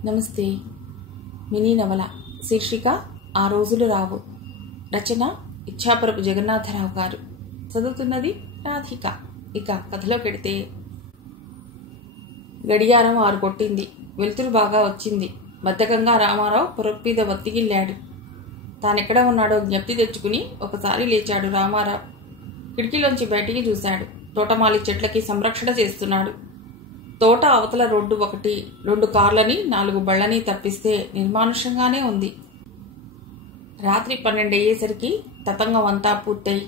నమస్తే. మినీ నవల శీర్షిక ఆ రోజులు రావు. రచన ఇచ్ఛాపురపు జగన్నాథరావు గారు. చదువుతున్నది రాధిక. ఇక కథలోకెడితే, గడియారం 6 కొట్టింది. వెలుతురు బాగా వచ్చింది. బద్ధకంగా రామారావు పొరపు మీద వత్తిగిల్లాడు. తానెక్కడ ఉన్నాడో జ్ఞప్తి తెచ్చుకుని ఒకసారి లేచాడు రామారావు. కిటికీలోంచి బయటికి చూశాడు. తోటమాలి చెట్లకి సంరక్షణ చేస్తున్నాడు. తోట అవతల రోడ్డు 1, 2 కార్లని 4 బళ్ళని తప్పిస్తే నిర్మానుషంగానే ఉంది. రాత్రి 12 అయ్యేసరికి తతంగం అంతా పూర్తయి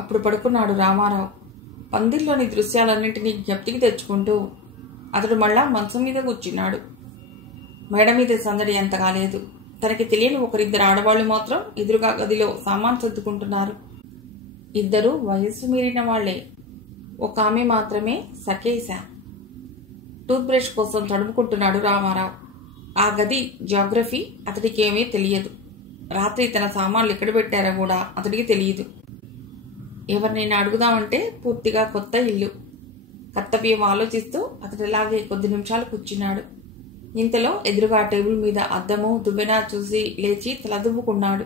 అప్పుడు పడుకున్నాడు రామారావు. పందిర్లోని దృశ్యాలన్నింటినీ జ్ఞప్తికి తెచ్చుకుంటూ అతడు మళ్ళా మంచం మీద కూర్చున్నాడు. మేడ మీద సందడి అంతగా లేదు. తనకి తెలియని 1-2 ఆడవాళ్లు మాత్రం ఎదురుగా గదిలో సామాన్ సర్దుకుంటున్నారు. 2 వయస్సు మీరిన వాళ్లే. ఒక ఆమె మాత్రమే సకేశ. టూత్ బ్రష్ కోసం తడుముకుంటున్నాడు రామారావు. ఆ గది జియోగ్రఫీ అతడికి ఏమీ తెలియదు. రాత్రి తన సామాన్లు ఎక్కడ పెట్టారో కూడా అతడికి తెలియదు. ఎవరినైనా అడుగుదామంటే పూర్తిగా కొత్త ఇల్లు. కర్తవ్యం ఆలోచిస్తూ అతడిలాగే కొద్ది నిమిషాలు కూర్చున్నాడు. ఇంతలో ఎదురుగా టేబుల్ మీద అద్దము దువ్వెన చూసి లేచి తలదువ్వుకున్నాడు.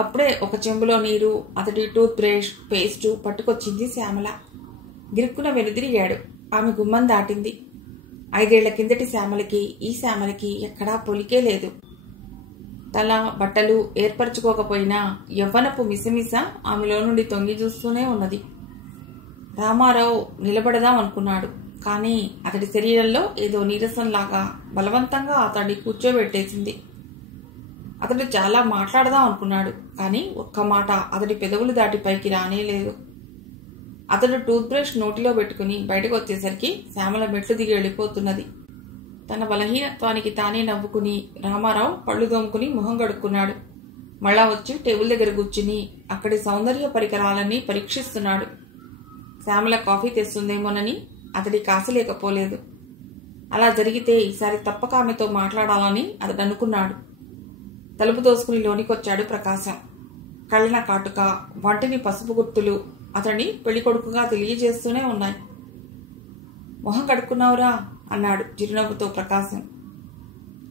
అప్పుడే ఒక చెంబులో నీరు, అతడి టూత్ బ్రష్, పేస్టు పట్టుకొచ్చింది శ్యామల. గిరుక్కున వెనుదిరిగాడు. ఆమె గుమ్మం దాటింది. 5 ఏళ్ల కిందటి శ్యామలకి ఈ శ్యామలకి ఎక్కడా పొలికే లేదు. తల బట్టలు ఏర్పరచుకోకపోయినా యవ్వనపు మిసమిస ఆమెలో నుండి తొంగి చూస్తూనే ఉన్నది. రామారావు నిలబడదాం అనుకున్నాడు. కానీ అతడి శరీరంలో ఏదో నీరసంలాగా బలవంతంగా అతడిని కూర్చోబెట్టేసింది. అతడు చాలా మాట్లాడదాం అనుకున్నాడు. కానీ ఒక్క మాట అతడి పెదవులు దాటి పైకి రానేలేదు. అతడు టూత్ బ్రష్ నోటిలో పెట్టుకుని బయటకు వచ్చేసరికి శ్యామల మెట్లు దిగి వెళ్ళిపోతున్నది. తన బలహీనత్వానికి తానే నవ్వుకుని రామారావు పళ్ళు దోముకుని మొహం కడుక్కున్నాడు. మళ్ళా వచ్చి టేబుల్ దగ్గర కూర్చుని అక్కడి సౌందర్య పరికరాలన్నీ పరీక్షిస్తున్నాడు. శ్యామల కాఫీ తెస్తుందేమోనని అతడి కాస లేకపోలేదు. అలా జరిగితే ఈసారి తప్పక ఆమెతో మాట్లాడాలని అతడు అనుకున్నాడు. తలుపు దోసుకుని లోనికొచ్చాడు ప్రకాశం. కళ్ళన కాటుక, వంటిని పసుపు గుర్తులు అతన్ని పెళ్లికొడుకుగా తెలియజేస్తూనే ఉన్నాయి. మొహం కడుక్కున్నావురా అన్నాడు చిరునవ్వుతో ప్రకాశం.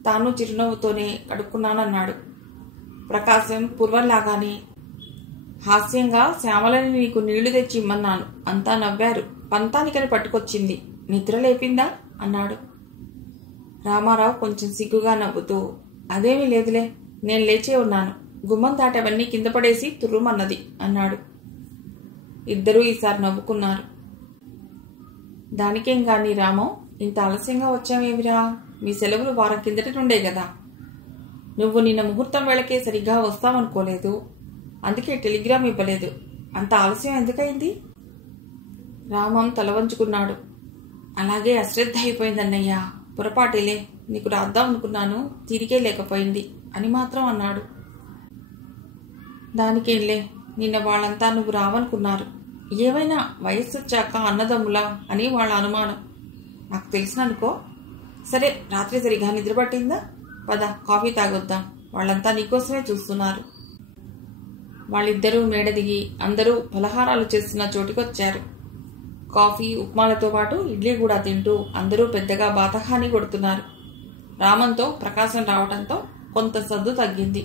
తాను చిరునవ్వుతోనే కడుక్కున్నానన్నాడు. ప్రకాశం పూర్వంలాగానే హాస్యంగా, శ్యామలని నీకు నీళ్లు తెచ్చి ఇమ్మన్నాను, అంతా నవ్వారు, పంతానికని పట్టుకొచ్చింది, నిద్ర లేపిందా అన్నాడు. రామారావు కొంచెం సిగ్గుగా నవ్వుతూ, అదేమీ లేదులే, నేను లేచే ఉన్నాను, గుమ్మం దాటవన్నీ కింద పడేసి తుర్రుమన్నది అన్నాడు. ఇద్దరూ ఈసారి నవ్వుకున్నారు. దానికేం గాని రామో, ఇంత ఆలస్యంగా వచ్చావేమిరా? మీ సెలవులు వారం కిందటి నుండే కదా. నువ్వు నిన్న ముహూర్తం వేళకే సరిగ్గా వస్తావనుకోలేదు. అందుకే టెలిగ్రామ్ ఇవ్వలేదు. అంత ఆలస్యం ఎందుకయింది? రామం తల వంచుకున్నాడు. అలాగే అశ్రద్ధ అయిపోయిందన్నయ్యా, పొరపాటేలే, నీకు రాద్దాం అనుకున్నాను, తీరికే లేకపోయింది అని మాత్రం అన్నాడు. దానికేంలే, నిన్న వాళ్ళంతా నువ్వు రావనుకున్నారు. ఏవైనా వయస్సు వచ్చాక అన్నదమ్ములా అని వాళ్ళ అనుమానం. నాకు తెలిసిననుకో. సరే, రాత్రి సరిగా నిద్రపట్టిందా? పద, కాఫీ తాగొద్దాం, వాళ్ళంతా నీకోసమే చూస్తున్నారు. వాళ్ళిద్దరూ మేడ దిగి అందరూ పలహారాలు చేస్తున్న చోటికొచ్చారు. కాఫీ, ఉప్మాలతో పాటు ఇడ్లీ కూడా తింటూ అందరూ పెద్దగా బాతహాని కొడుతున్నారు. రామంతో ప్రకాశం రావడంతో కొంత సద్దు తగ్గింది.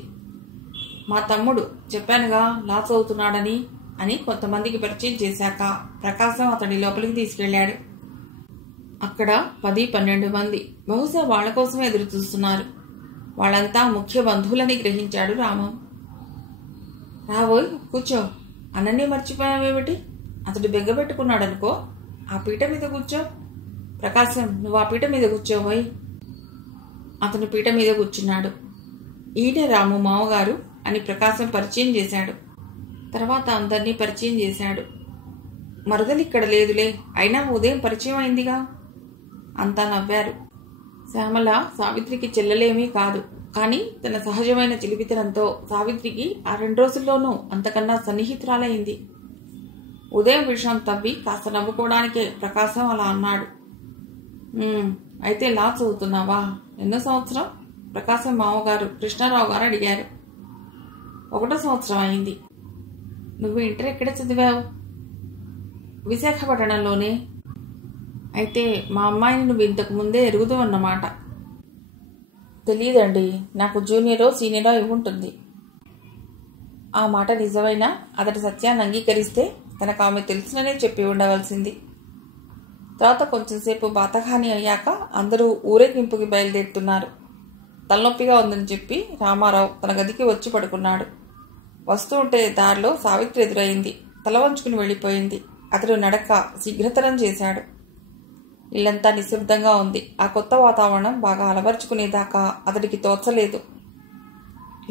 మా తమ్ముడు, చెప్పానుగా లా చదువుతున్నాడని అని కొంతమందికి పరిచయం చేశాక ప్రకాశం అతడి లోపలికి తీసుకెళ్లాడు. అక్కడ 10-12 మంది బహుశా వాళ్ల కోసమే ఎదురు చూస్తున్నారు. వాళ్ళంతా ముఖ్య బంధువులని గ్రహించాడు రామం. రావోయ్, కూర్చో. అన్ననే మర్చిపోయావేమిటి? అతడు బెగ్గబెట్టుకున్నాడనుకో. ఆ పీట మీద కూర్చో. ప్రకాశం, నువ్వు ఆ పీట మీద కూర్చోబోయ్. అతను పీట మీద కూర్చున్నాడు. ఈయన రాము మావగారు అని ప్రకాశం పరిచయం చేశాడు. తర్వాత అందరినీ పరిచయం చేశాడు. మరదలిక్కడ లేదులే, అయినా ఉదయం పరిచయం అయిందిగా. అంతా నవ్వారు. శ్యామల సావిత్రికి చెల్లెలేమీ కాదు. కానీ తన సహజమైన చిలిపితనంతో సావిత్రికి ఆ 2 రోజుల్లోనూ అంతకన్నా సన్నిహితురాలైంది. ఉదయం విషయం తవ్వి కాస్త నవ్వుకోవడానికే ప్రకాశం అలా అన్నాడు. అయితే లా చదువుతున్నావా? ఎన్నో సంవత్సరం? ప్రకాశం మామగారు కృష్ణారావు గారు అడిగారు. 1వ సంవత్సరం అయింది. నువ్వు ఇంటర్ ఎక్కడ చదివావు? విశాఖపట్నంలోనే. అయితే మా అమ్మాయిని నువ్వు ఇంతకు ముందే ఎరుగుదు అన్నమాట. తెలియదండి, నాకు జూనియరో సీనియరో ఇవ్వుంటుంది. ఆ మాట నిజమైనా అతడి సత్యాన్ని అంగీకరిస్తే తనకు ఆమె తెలుసుననే చెప్పి ఉండవలసింది. తర్వాత కొంచెంసేపు బాతకాని అయ్యాక అందరూ ఊరేగింపుకి బయలుదేరుతున్నారు. తలనొప్పిగా ఉందని చెప్పి రామారావు తన గదికి వచ్చి పడుకున్నాడు. వస్తూ ఉంటే దారిలో సావిత్రి ఎదురైంది. తల వంచుకుని వెళ్ళిపోయింది. అతడు నడక శీఘ్రతరం చేశాడు. ఇల్లంతా నిశ్శబ్దంగా ఉంది. ఆ కొత్త వాతావరణం బాగా అలవర్చుకునేదాకా అతడికి తోచలేదు.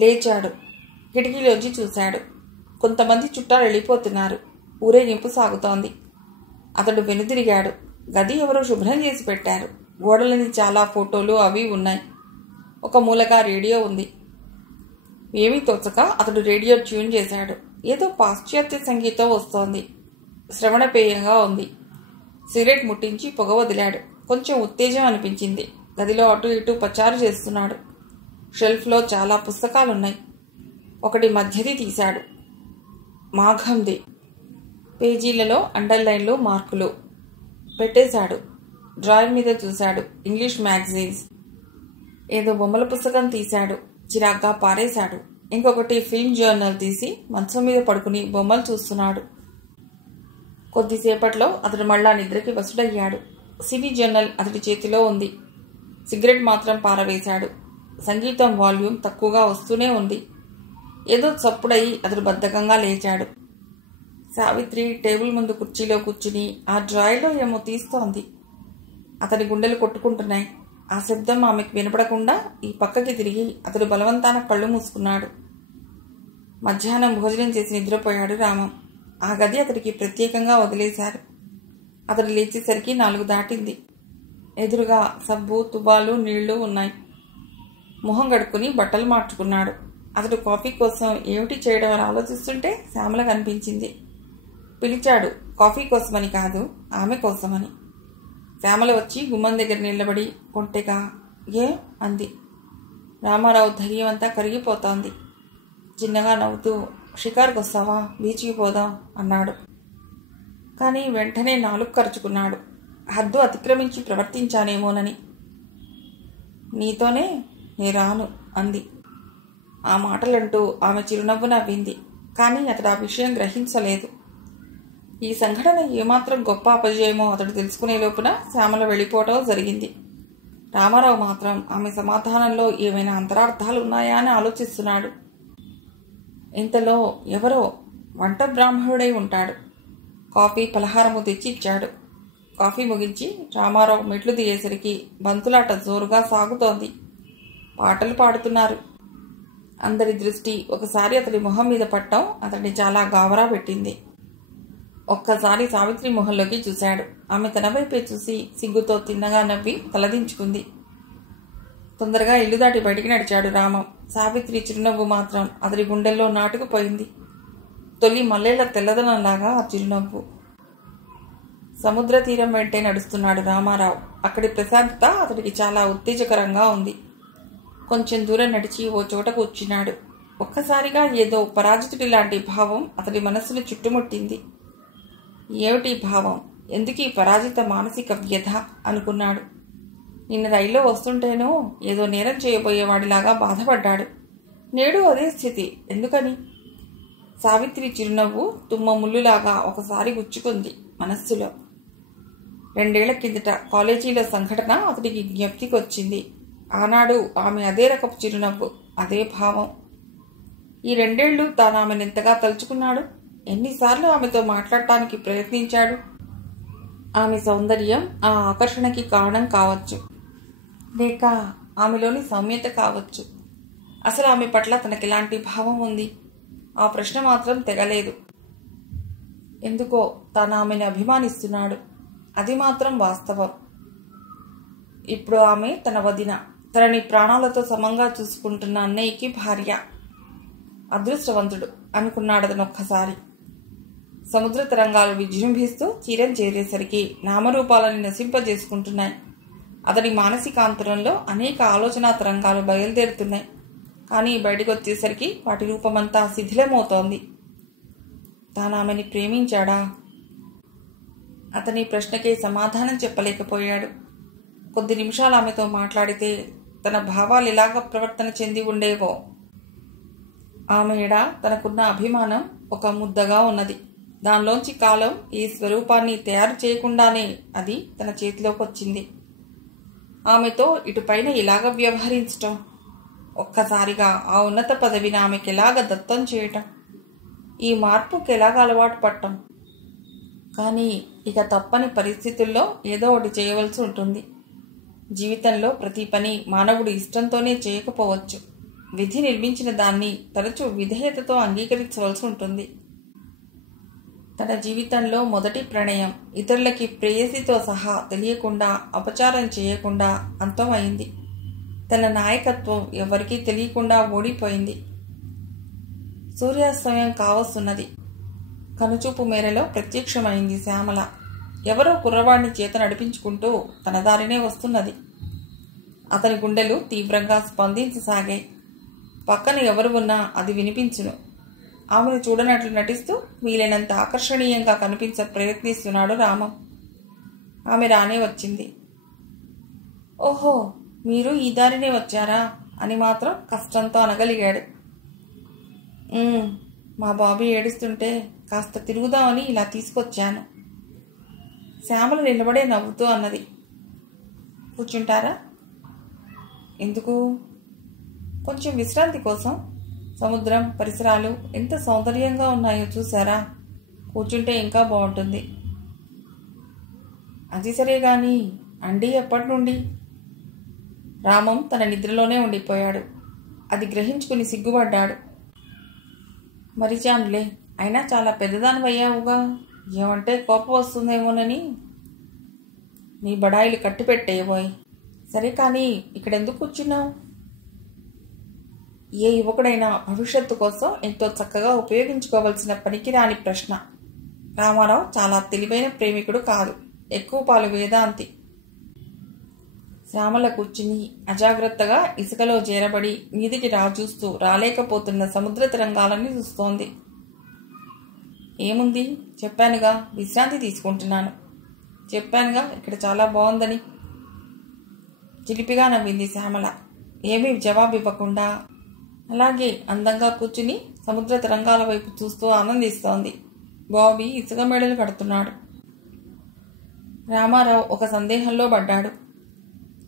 లేచాడు. కిటికీలోంచి చూశాడు. కొంతమంది చుట్టాలు వెళ్ళిపోతున్నారు. ఊరేగింపు సాగుతోంది. అతడు వెనుదిరిగాడు. గది ఎవరో శుభ్రం చేసి పెట్టారు. గోడలని చాలా ఫోటోలు అవి ఉన్నాయి. ఒక మూలగా రేడియో ఉంది. ఏమీ తోచక అతడు రేడియో ట్యూన్ చేశాడు. ఏదో పాశ్చాత్య సంగీతం వస్తోంది. శ్రవణపేయంగా ఉంది. సిగరెట్ ముట్టించి పొగ వదిలాడు. కొంచెం ఉత్తేజం అనిపించింది. గదిలో అటు ఇటు పచారు చేస్తున్నాడు. షెల్ఫ్లో చాలా పుస్తకాలున్నాయి. ఒకటి మధ్యది తీశాడు. మాఘంది. పేజీలలో అండర్లైన్లు మార్కులు పెట్టేశాడు. డ్రాయింగ్ మీద చూశాడు. English magazines. ఏదో బొమ్మల పుస్తకం తీశాడు. చిరాగ్గా పారేశాడు. ఇంకొకటి ఫిల్మ్ జర్నల్ తీసి మంచం మీద పడుకుని బొమ్మలు చూస్తున్నాడు. కొద్దిసేపట్లో అతడు మళ్ళా నిద్రకి వసుడయ్యాడు. సినీ జర్నల్ అతడి చేతిలో ఉంది. సిగరెట్ మాత్రం పారవేశాడు. సంగీతం వాల్యూమ్ తక్కువగా వస్తూనే ఉంది. ఏదో చప్పుడయి అతడు బద్ధకంగా లేచాడు. సావిత్రి టేబుల్ ముందు కుర్చీలో కూర్చుని ఆ డ్రాయర్లో ఏమో తీస్తోంది. అతని గుండెలు కొట్టుకుంటున్నాయి. ఆ శబ్దం ఆమెకు వినపడకుండా ఈ పక్కకి తిరిగి అతడు బలవంతాన కళ్ళు మూసుకున్నాడు. మధ్యాహ్నం భోజనం చేసి నిద్రపోయాడు రామం. ఆ గది అతడికి ప్రత్యేకంగా వదిలేశారు. అతడు లేచేసరికి 4 దాటింది. ఎదురుగా సబ్బు, తుబాలు, నీళ్లు ఉన్నాయి. మొహం గడుక్కుని బట్టలు మార్చుకున్నాడు. అతడు కాఫీ కోసం ఏమిటి చేయడం అని ఆలోచిస్తుంటే శ్యామల కనిపించింది. పిలిచాడు. కాఫీ కోసమని కాదు, ఆమె కోసమని. శ్యామల వచ్చి గుమ్మం దగ్గర నిలబడి కొంటెగా ఏ అంది. రామారావు ధైర్యం అంతా కరిగిపోతోంది. చిన్నగా నవ్వుతూ షికారుకు వస్తావా, బీచ్కి పోదాం అన్నాడు. కానీ వెంటనే నాలుగు ఖర్చుకున్నాడు. హద్దు అతిక్రమించి ప్రవర్తించానేమోనని. నీతోనే నే రాను అంది. ఆ మాటలంటూ ఆమె చిరునవ్వు నవ్వింది. కానీ అతడు ఆ విషయం గ్రహించలేదు. ఈ సంఘటన ఏమాత్రం గొప్ప అపజయమో అతడు తెలుసుకునే లోపున శ్యామల వెళ్ళిపోవటం జరిగింది. రామారావు మాత్రం ఆమె సమాధానంలో ఏమైనా అంతరార్థాలు ఉన్నాయా అని ఆలోచిస్తున్నాడు. ఇంతలో ఎవరో వంట బ్రాహ్మణుడై ఉంటాడు. కాఫీ పలహారము తెచ్చి ఇచ్చాడు. కాఫీ ముగించి రామారావు మెట్లు దిగేసరికి బంతులాట జోరుగా సాగుతోంది. పాటలు పాడుతున్నారు. అందరి దృష్టి ఒకసారి అతడి మొహం మీద పట్టడం అతడిని చాలా గాబరా పెట్టింది. ఒక్కసారి సావిత్రి మొహంలోకి చూశాడు. ఆమె తన వైపే చూసి సిగ్గుతో తిన్నగా నవ్వి తలదించుకుంది. తొందరగా ఇల్లు దాటి బయటికి నడిచాడు రామం. సావిత్రి చిరునవ్వు మాత్రం అతడి గుండెల్లో నాటుకుపోయింది. తొలి మల్లెల తెల్లదనంలాగా ఆ చిరునవ్వు. సముద్ర తీరం వెంటే నడుస్తున్నాడు రామారావు. అక్కడి ప్రశాంతత అతడికి చాలా ఉత్తేజకరంగా ఉంది. కొంచెం దూరం నడిచి ఓ చోట కూర్చున్నాడు. ఒక్కసారిగా ఏదో పరాజితుడి లాంటి భావం అతడి మనస్సును చుట్టుముట్టింది. ఏమిటి భావం? ఎందుకీ పరాజిత మానసిక వ్యధ అనుకున్నాడు. నిన్న రైల్లో వస్తుంటేనో ఏదో నేరం చేయబోయేవాడిలాగా బాధపడ్డాడు. నేడు అదే స్థితి. ఎందుకని? సావిత్రి చిరునవ్వు తుమ్మ ముళ్ళులాగా ఒకసారి గుచ్చుకుంది మనస్సులో. 2 ఏళ్ల కిందట కాలేజీలో సంఘటన అతడికి జ్ఞప్తికి వచ్చింది. ఆనాడు ఆమె అదే రకపు చిరునవ్వు, అదే భావం. ఈ 2 ఏళ్లు తాను ఆమెను ఎంతగా తలుచుకున్నాడు. ఎన్నిసార్లు ఆమెతో మాట్లాడటానికి ప్రయత్నించాడు. ఆమె సౌందర్యం ఆ ఆకర్షణకి కారణం కావచ్చు, లేక ఆమెలోని సౌమ్యత కావచ్చు. అసలు ఆమె పట్ల తనకెలాంటి భావం ఉంది? ఆ ప్రశ్న మాత్రం తెగలేదు. ఎందుకో తాను ఆమెను అభిమానిస్తున్నాడు. అది మాత్రం వాస్తవం. ఇప్పుడు ఆమె తన వదిన, తనని ప్రాణాలతో సమంగా చూసుకుంటున్న అన్నయ్యకి భార్య. అదృష్టవంతుడు అనుకున్నాడతను ఒక్కసారి. సముద్ర తరంగాలు విజృంభిస్తూ తీరం చేరేసరికి నామరూపాలని నశింపజేసుకుంటున్నాయి. అతని మానసికాంతరంలో అనేక ఆలోచనా తరంగాలు బయలుదేరుతున్నాయి. కానీ బయటకు వచ్చేసరికి వాటి రూపమంతా శిథిలమవుతోంది. తాను ఆమెని ప్రేమించాడా? అతని ప్రశ్నకే సమాధానం చెప్పలేకపోయాడు. కొద్ది నిమిషాలు ఆమెతో మాట్లాడితే తన భావాలు ఎలాగ ప్రవర్తన చెంది ఉండేవో. ఆమె ఎడ తనకున్న అభిమానం ఒక ముద్దగా ఉన్నది. దానిలోంచి కాలం ఈ స్వరూపాన్ని తయారు చేయకుండానే అది తన చేతిలోకి వచ్చింది. ఆమెతో ఇటుపైన ఇలాగ వ్యవహరించటం, ఒక్కసారిగా ఆ ఉన్నత పదవిని ఆమెకి ఎలాగ దత్తం చేయటం, ఈ మార్పుకి ఎలాగ అలవాటు పడటం. కానీ ఇక తప్పని పరిస్థితుల్లో ఏదో ఒకటి చేయవలసి ఉంటుంది. జీవితంలో ప్రతి పని మానవుడు ఇష్టంతోనే చేయకపోవచ్చు. విధి నిర్మించిన దాన్ని తరచూ విధేయతతో అంగీకరించవలసి ఉంటుంది. తన జీవితంలో మొదటి ప్రణయం ఇతరులకి ప్రేయసితో సహా తెలియకుండా, అపచారం చేయకుండా అంతమైంది. తన నాయకత్వం ఎవరికీ తెలియకుండా ఓడిపోయింది. సూర్యాస్తమయం కావస్తున్నది. కనుచూపు మేరలో ప్రత్యక్షమైంది శ్యామల. ఎవరో కుర్రవాడిని చేత నడిపించుకుంటూ తన దారినే వస్తున్నది. అతని గుండెలు తీవ్రంగా స్పందించసాగాయి. పక్కన ఎవరు ఉన్నా అది వినిపించును. ఆమెను చూడనట్లు నటిస్తూ వీలైనంత ఆకర్షణీయంగా కనిపించ ప్రయత్నిస్తున్నాడు రామం. ఆమె రానే వచ్చింది. ఓహో, మీరు ఈ దారినే వచ్చారా అని మాత్రం కష్టంతో అనగలిగాడు. మా బాబు ఏడుస్తుంటే కాస్త తిరుగుదామని ఇలా తీసుకొచ్చాను. శ్యామల నిలబడే నవ్వుతూ అన్నది. కూర్చుంటారా? ఎందుకు? కొంచెం విశ్రాంతి కోసం. సముద్రం, పరిసరాలు ఎంత సౌందర్యంగా ఉన్నాయో చూసారా? కూర్చుంటే ఇంకా బాగుంటుంది. అది సరే గాని అండి ఎప్పటి నుండి? రామం తన నిద్రలోనే ఉండిపోయాడు. అది గ్రహించుకుని సిగ్గుపడ్డాడు. మరిచానులే, అయినా చాలా పెద్దదానివయ్యావుగా, ఏమంటే కోపం వస్తుందేమోనని. నీ బడాయిలు కట్టిపెట్టేయబోయ్. సరే కానీ ఇక్కడెందుకు కూర్చున్నావు? ఏ యువకుడైనా భవిష్యత్తు కోసం ఎంతో చక్కగా ఉపయోగించుకోవలసిన పనికిరాని ప్రశ్న. రామారావు చాలా తెలివైన ప్రేమికుడు కాదు, ఎక్కువ పాలు వేదాంతి. శ్యామల కూర్చుని అజాగ్రత్తగా ఇసుకలో చేరబడి మీదికి రాజూస్తూ రాలేకపోతున్న సముద్ర తరంగాలని చూస్తోంది. ఏముంది, చెప్పానుగా విశ్రాంతి తీసుకుంటున్నాను. చెప్పానుగా ఇక్కడ చాలా బాగుందని. చిలిపిగా నవ్వింది శ్యామల. ఏమీ జవాబు ఇవ్వకుండా అలాగే అందంగా కూర్చుని సముద్ర తరంగాల వైపు చూస్తూ ఆనందిస్తోంది. బాబీ ఇసుక మేడలు కడుతున్నాడు. రామారావు ఒక సందేహంలో పడ్డాడు.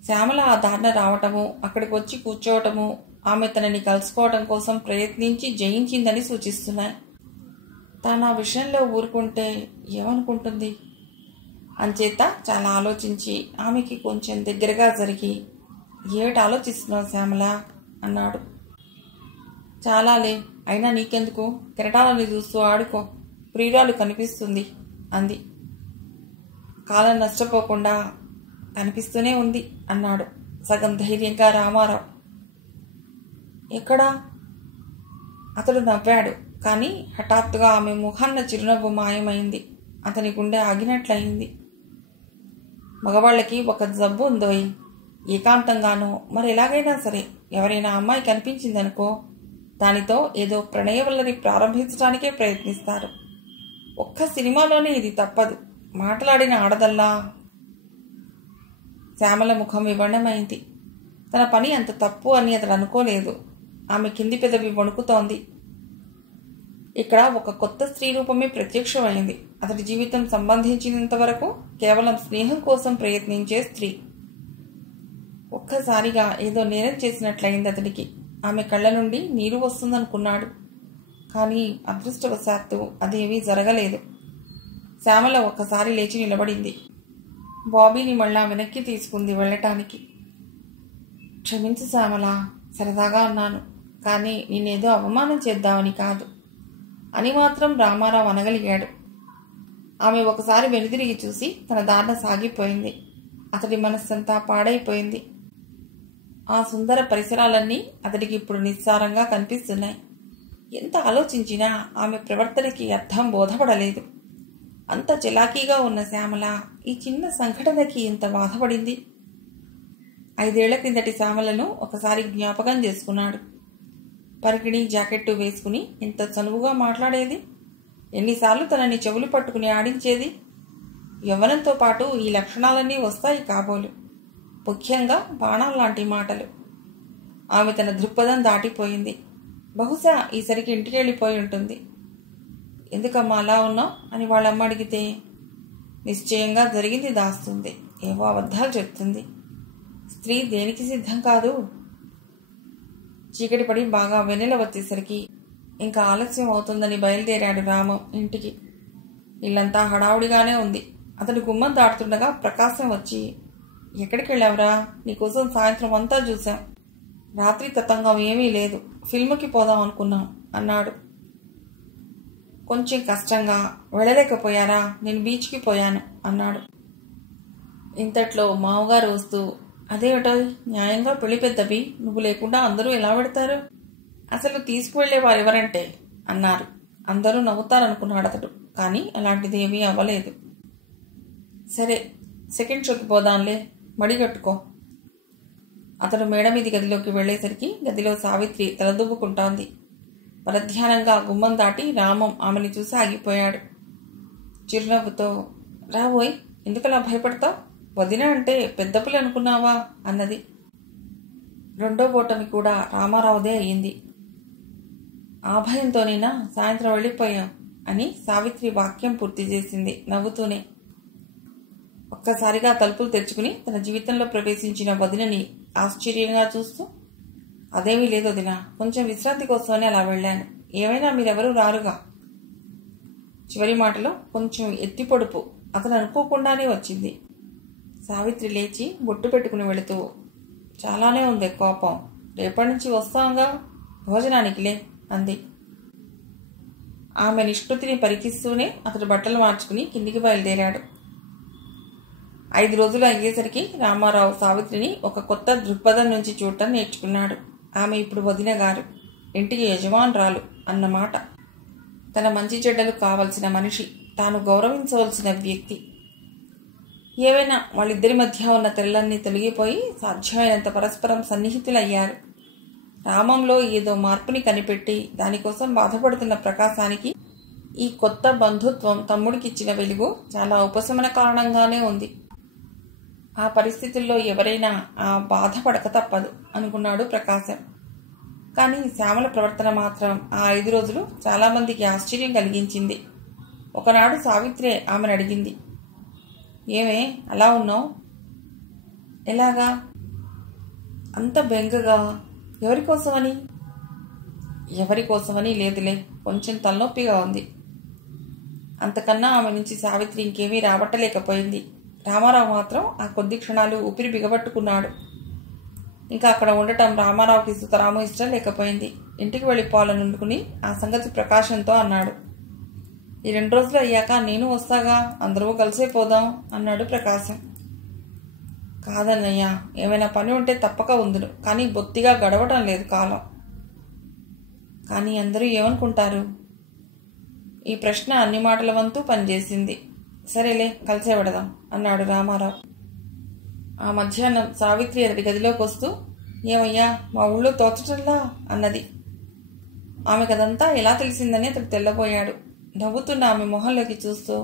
శ్యామల ఆ దారిన రావటము, అక్కడికి వచ్చి కూర్చోవటము ఆమె తనని కలుసుకోవటం కోసం ప్రయత్నించి జయించిందని సూచిస్తున్నాయి. తాను ఆ విషయంలో ఊరుకుంటే ఏమనుకుంటుంది? అంచేత చాలా ఆలోచించి ఆమెకి కొంచెం దగ్గరగా జరిగి, ఏమిటి ఆలోచిస్తున్నావు శ్యామల అన్నాడు. చాలాలే, అయినా నీకెందుకు, కెరటాలని చూస్తూ ఆడుకో, ప్రియురాలు కనిపిస్తుంది అంది. కాలం నష్టపోకుండా కనిపిస్తూనే ఉంది అన్నాడు సగం ధైర్యంగా రామారావు. ఎక్కడా? అతడు నవ్వాడు. కానీ హఠాత్తుగా ఆమె ముఖాన్న చిరునవ్వు మాయమైంది. అతని గుండె ఆగినట్లయింది. మగవాళ్ళకి ఒక జబ్బు ఉందోయ్, ఏకాంతంగానో మరి ఎలాగైనా సరే ఎవరైనా అమ్మాయి కనిపించిందనుకో, దానితో ఏదో ప్రణయవల్లని ప్రారంభించడానికే ప్రయత్నిస్తారు. ఒక్క సినిమాలోనే ఇది తప్పదు. మాట్లాడిన ఆడదల్లా. శ్యామల ముఖం వివర్ణమైంది. తన పని అంత తప్పు అని అతడు అనుకోలేదు. ఆమె కింది పెదవి వణుకుతోంది. ఇక్కడ ఒక కొత్త స్త్రీ రూపమే ప్రత్యక్షమైంది. అతడి జీవితం సంబంధించినంత వరకు కేవలం స్నేహం కోసం ప్రయత్నించే స్త్రీ. ఒక్కసారిగా ఏదో నేరం చేసినట్లయింది అతడికి. ఆమె కళ్ళ నుండి నీరు వస్తుందనుకున్నాడు. కానీ అదృష్టవశాత్తు అదేమీ జరగలేదు. శ్యామల ఒక్కసారి లేచి నిలబడింది. బాబీని మళ్ళా వెనక్కి తీసుకుంది వెళ్ళటానికి. క్షమించు శ్యామల, సరదాగా అన్నాను, కానీ నేనేదో అవమానం చేద్దామని కాదు అని మాత్రం రామారావు అనగలిగాడు. ఆమె ఒకసారి వెనుదిరిగి చూసి తన దారిన సాగిపోయింది. అతడి మనస్సంతా పాడైపోయింది. ఆ సుందర పరిసరాలన్నీ అతడికి ఇప్పుడు నిస్సారంగా కనిపిస్తున్నాయి. ఎంత ఆలోచించినా ఆమె ప్రవర్తనకి అర్థం బోధపడలేదు. అంత చలాకీగా ఉన్న శ్యామల ఈ చిన్న సంఘటనకి ఎంత బాధపడింది. 5 ఏళ్ల క్రిందటి శ్యామలను ఒకసారి జ్ఞాపకం చేసుకున్నాడు. పరికిణి జాకెట్టు వేసుకుని ఎంత చనువుగా మాట్లాడేది, ఎన్నిసార్లు తనని చెవులు పట్టుకుని ఆడించేది. యవ్వనంతో పాటు ఈ లక్షణాలన్నీ వస్తాయి కాబోలు. ముఖ్యంగా బాణాల్లాంటి మాటలు. ఆమె తన దృక్పథం దాటిపోయింది. బహుశా ఈసరికి ఇంటికి వెళ్ళిపోయి ఉంటుంది. ఎందుకమ్మా అలా ఉన్నావు అని వాళ్ళమ్మ అడిగితే నిశ్చయంగా జరిగింది దాస్తుంది, ఏవో అబద్ధాలు చెప్తుంది. స్త్రీ దేనికి సిద్ధం కాదు. చీకటి పడి బాగా వెన్నెల వచ్చేసరికి ఇంకా ఆలస్యం అవుతుందని బయలుదేరాడు రామం ఇంటికి. ఇల్లంతా హడావుడిగానే ఉంది. అతడు గుమ్మం దాటుతుండగా ప్రకాశం వచ్చి, ఎక్కడికి వెళ్ళావురా? నీకోసం సాయంత్రం అంతా చూశాం. రాత్రి తతంగం ఏమీ లేదు, ఫిల్మ్కి పోదాం అనుకున్నాం అన్నాడు. కొంచెం కష్టంగా. వెళ్ళలేకపోయారా? నేను బీచ్కి పోయాను అన్నాడు. ఇంతట్లో మామగారు వస్తూ, అదేమిటో న్యాయంగా పెళ్లి పెద్దవి, నువ్వు లేకుండా అందరూ ఎలా పెడతారు? అసలు తీసుకువెళ్లే వారెవరంటే అన్నారు. అందరూ నవ్వుతారనుకున్నాడు అతడు. కానీ అలాంటిది ఏమీ అవ్వలేదు. సరే సెకండ్ షోకి పోదాంలే, మడిగట్టుకో. అతడు మేడ మీది గదిలోకి వెళ్లేసరికి గదిలో సావిత్రి తలదువ్వుకుంటోంది. పరధ్యానంగా గుమ్మం దాటి రామం ఆమెని చూసి ఆగిపోయాడు. చిరునవ్వుతో, రాబోయ్, ఎందుకలా భయపడతావు? వదిన అంటే పెద్ద పిల్ల అనుకున్నావా అన్నది. రెండో ఓటమి కూడా రామారావుదే అయ్యింది. ఆ భయంతోనేనా సాయంత్రం వెళ్ళిపోయాం అని సావిత్రి వాక్యం పూర్తి చేసింది నవ్వుతూనే. ఒక్కసారిగా తలుపులు తెచ్చుకుని తన జీవితంలో ప్రవేశించిన వదినని ఆశ్చర్యంగా చూస్తూ, అదేమీ లేదు వదిన, కొంచెం విశ్రాంతి కోసమని అలా వెళ్ళాను. ఏమైనా మీరెవరూ రారుగా. చివరి మాటలో కొంచెం ఎత్తి పొడుపు అతను అనుకోకుండానే వచ్చింది. సావిత్రి లేచి బొట్టు పెట్టుకుని వెళుతూ, చాలానే ఉంది కోపం, రేపటి నుంచి వస్తాంగా భోజనానికిలే అంది. ఆమె నిష్కృతిని పరికిస్తూనే అతడు బట్టలు మార్చుకుని కిందికి బయలుదేరాడు. 5 రోజులు అయ్యేసరికి రామారావు సావిత్రిని ఒక కొత్త దృక్పథం నుంచి చూడటం నేర్చుకున్నాడు. ఆమె ఇప్పుడు వదిన గారు, ఇంటికి యజమానురాలు అన్నమాట. తన మంచి చెడ్డలు కావలసిన మనిషి, తాను గౌరవించవలసిన వ్యక్తి. ఏవైనా వాళ్ళిద్దరి మధ్య ఉన్న తెల్లన్నీ తొలగిపోయి సాధ్యమైనంత పరస్పరం సన్నిహితులయ్యారు. రామంలో ఏదో మార్పుని కనిపెట్టి దానికోసం బాధపడుతున్న ప్రకాశానికి ఈ కొత్త బంధుత్వం తమ్ముడికిచ్చిన వెలుగు చాలా ఉపశమన కారణంగానే ఉంది. ఆ పరిస్థితుల్లో ఎవరైనా ఆ బాధపడక తప్పదు అనుకున్నాడు ప్రకాశం. కానీ శ్యామల ప్రవర్తన మాత్రం ఆ 5 రోజులు చాలామందికి ఆశ్చర్యం కలిగించింది. ఒకనాడు సావిత్రే ఆమెను అడిగింది, ఏమే అలా ఉన్నావు? ఎలాగా? అంత బెంగగా. ఎవరికోసమని? ఎవరికోసమని లేదులే, కొంచెం తలనొప్పిగా ఉంది. అంతకన్నా ఆమె నుంచి సావిత్రి ఇంకేమీ రాబట్టలేకపోయింది. రామారావు మాత్రం ఆ కొద్ది క్షణాలు ఊపిరి బిగబట్టుకున్నాడు. ఇంకా అక్కడ ఉండటం రామారావుకి సుతరాము ఇష్టం లేకపోయింది. ఇంటికి వెళ్ళిపోవాలని అనుకుని ఆ సంగతి ప్రకాశంతో అన్నాడు. ఈ 2 రోజులు అయ్యాక నేను వస్తాగా, అందరూ కలిసే పోదాం అన్నాడు ప్రకాశం. కాదన్నయ్యా, ఏమైనా పని ఉంటే తప్పక ఉందును, కానీ బొత్తిగా గడవటం లేదు కాలం. కానీ అందరూ ఏమనుకుంటారు? ఈ ప్రశ్న అన్ని మాటల వంతు పనిచేసింది. సరేలే, కలిసే పెడదాం అన్నాడు రామారావు. ఆ మధ్యాహ్నం సావిత్రి అతడి గదిలోకి వస్తూ, ఏమయ్యా మా ఊళ్ళో తోచటంలా అన్నది. ఆమెకదంతా ఎలా తెలిసిందని అతడు తెల్లబోయాడు. నవ్వుతున్న ఆమె మొహంలోకి చూస్తూ,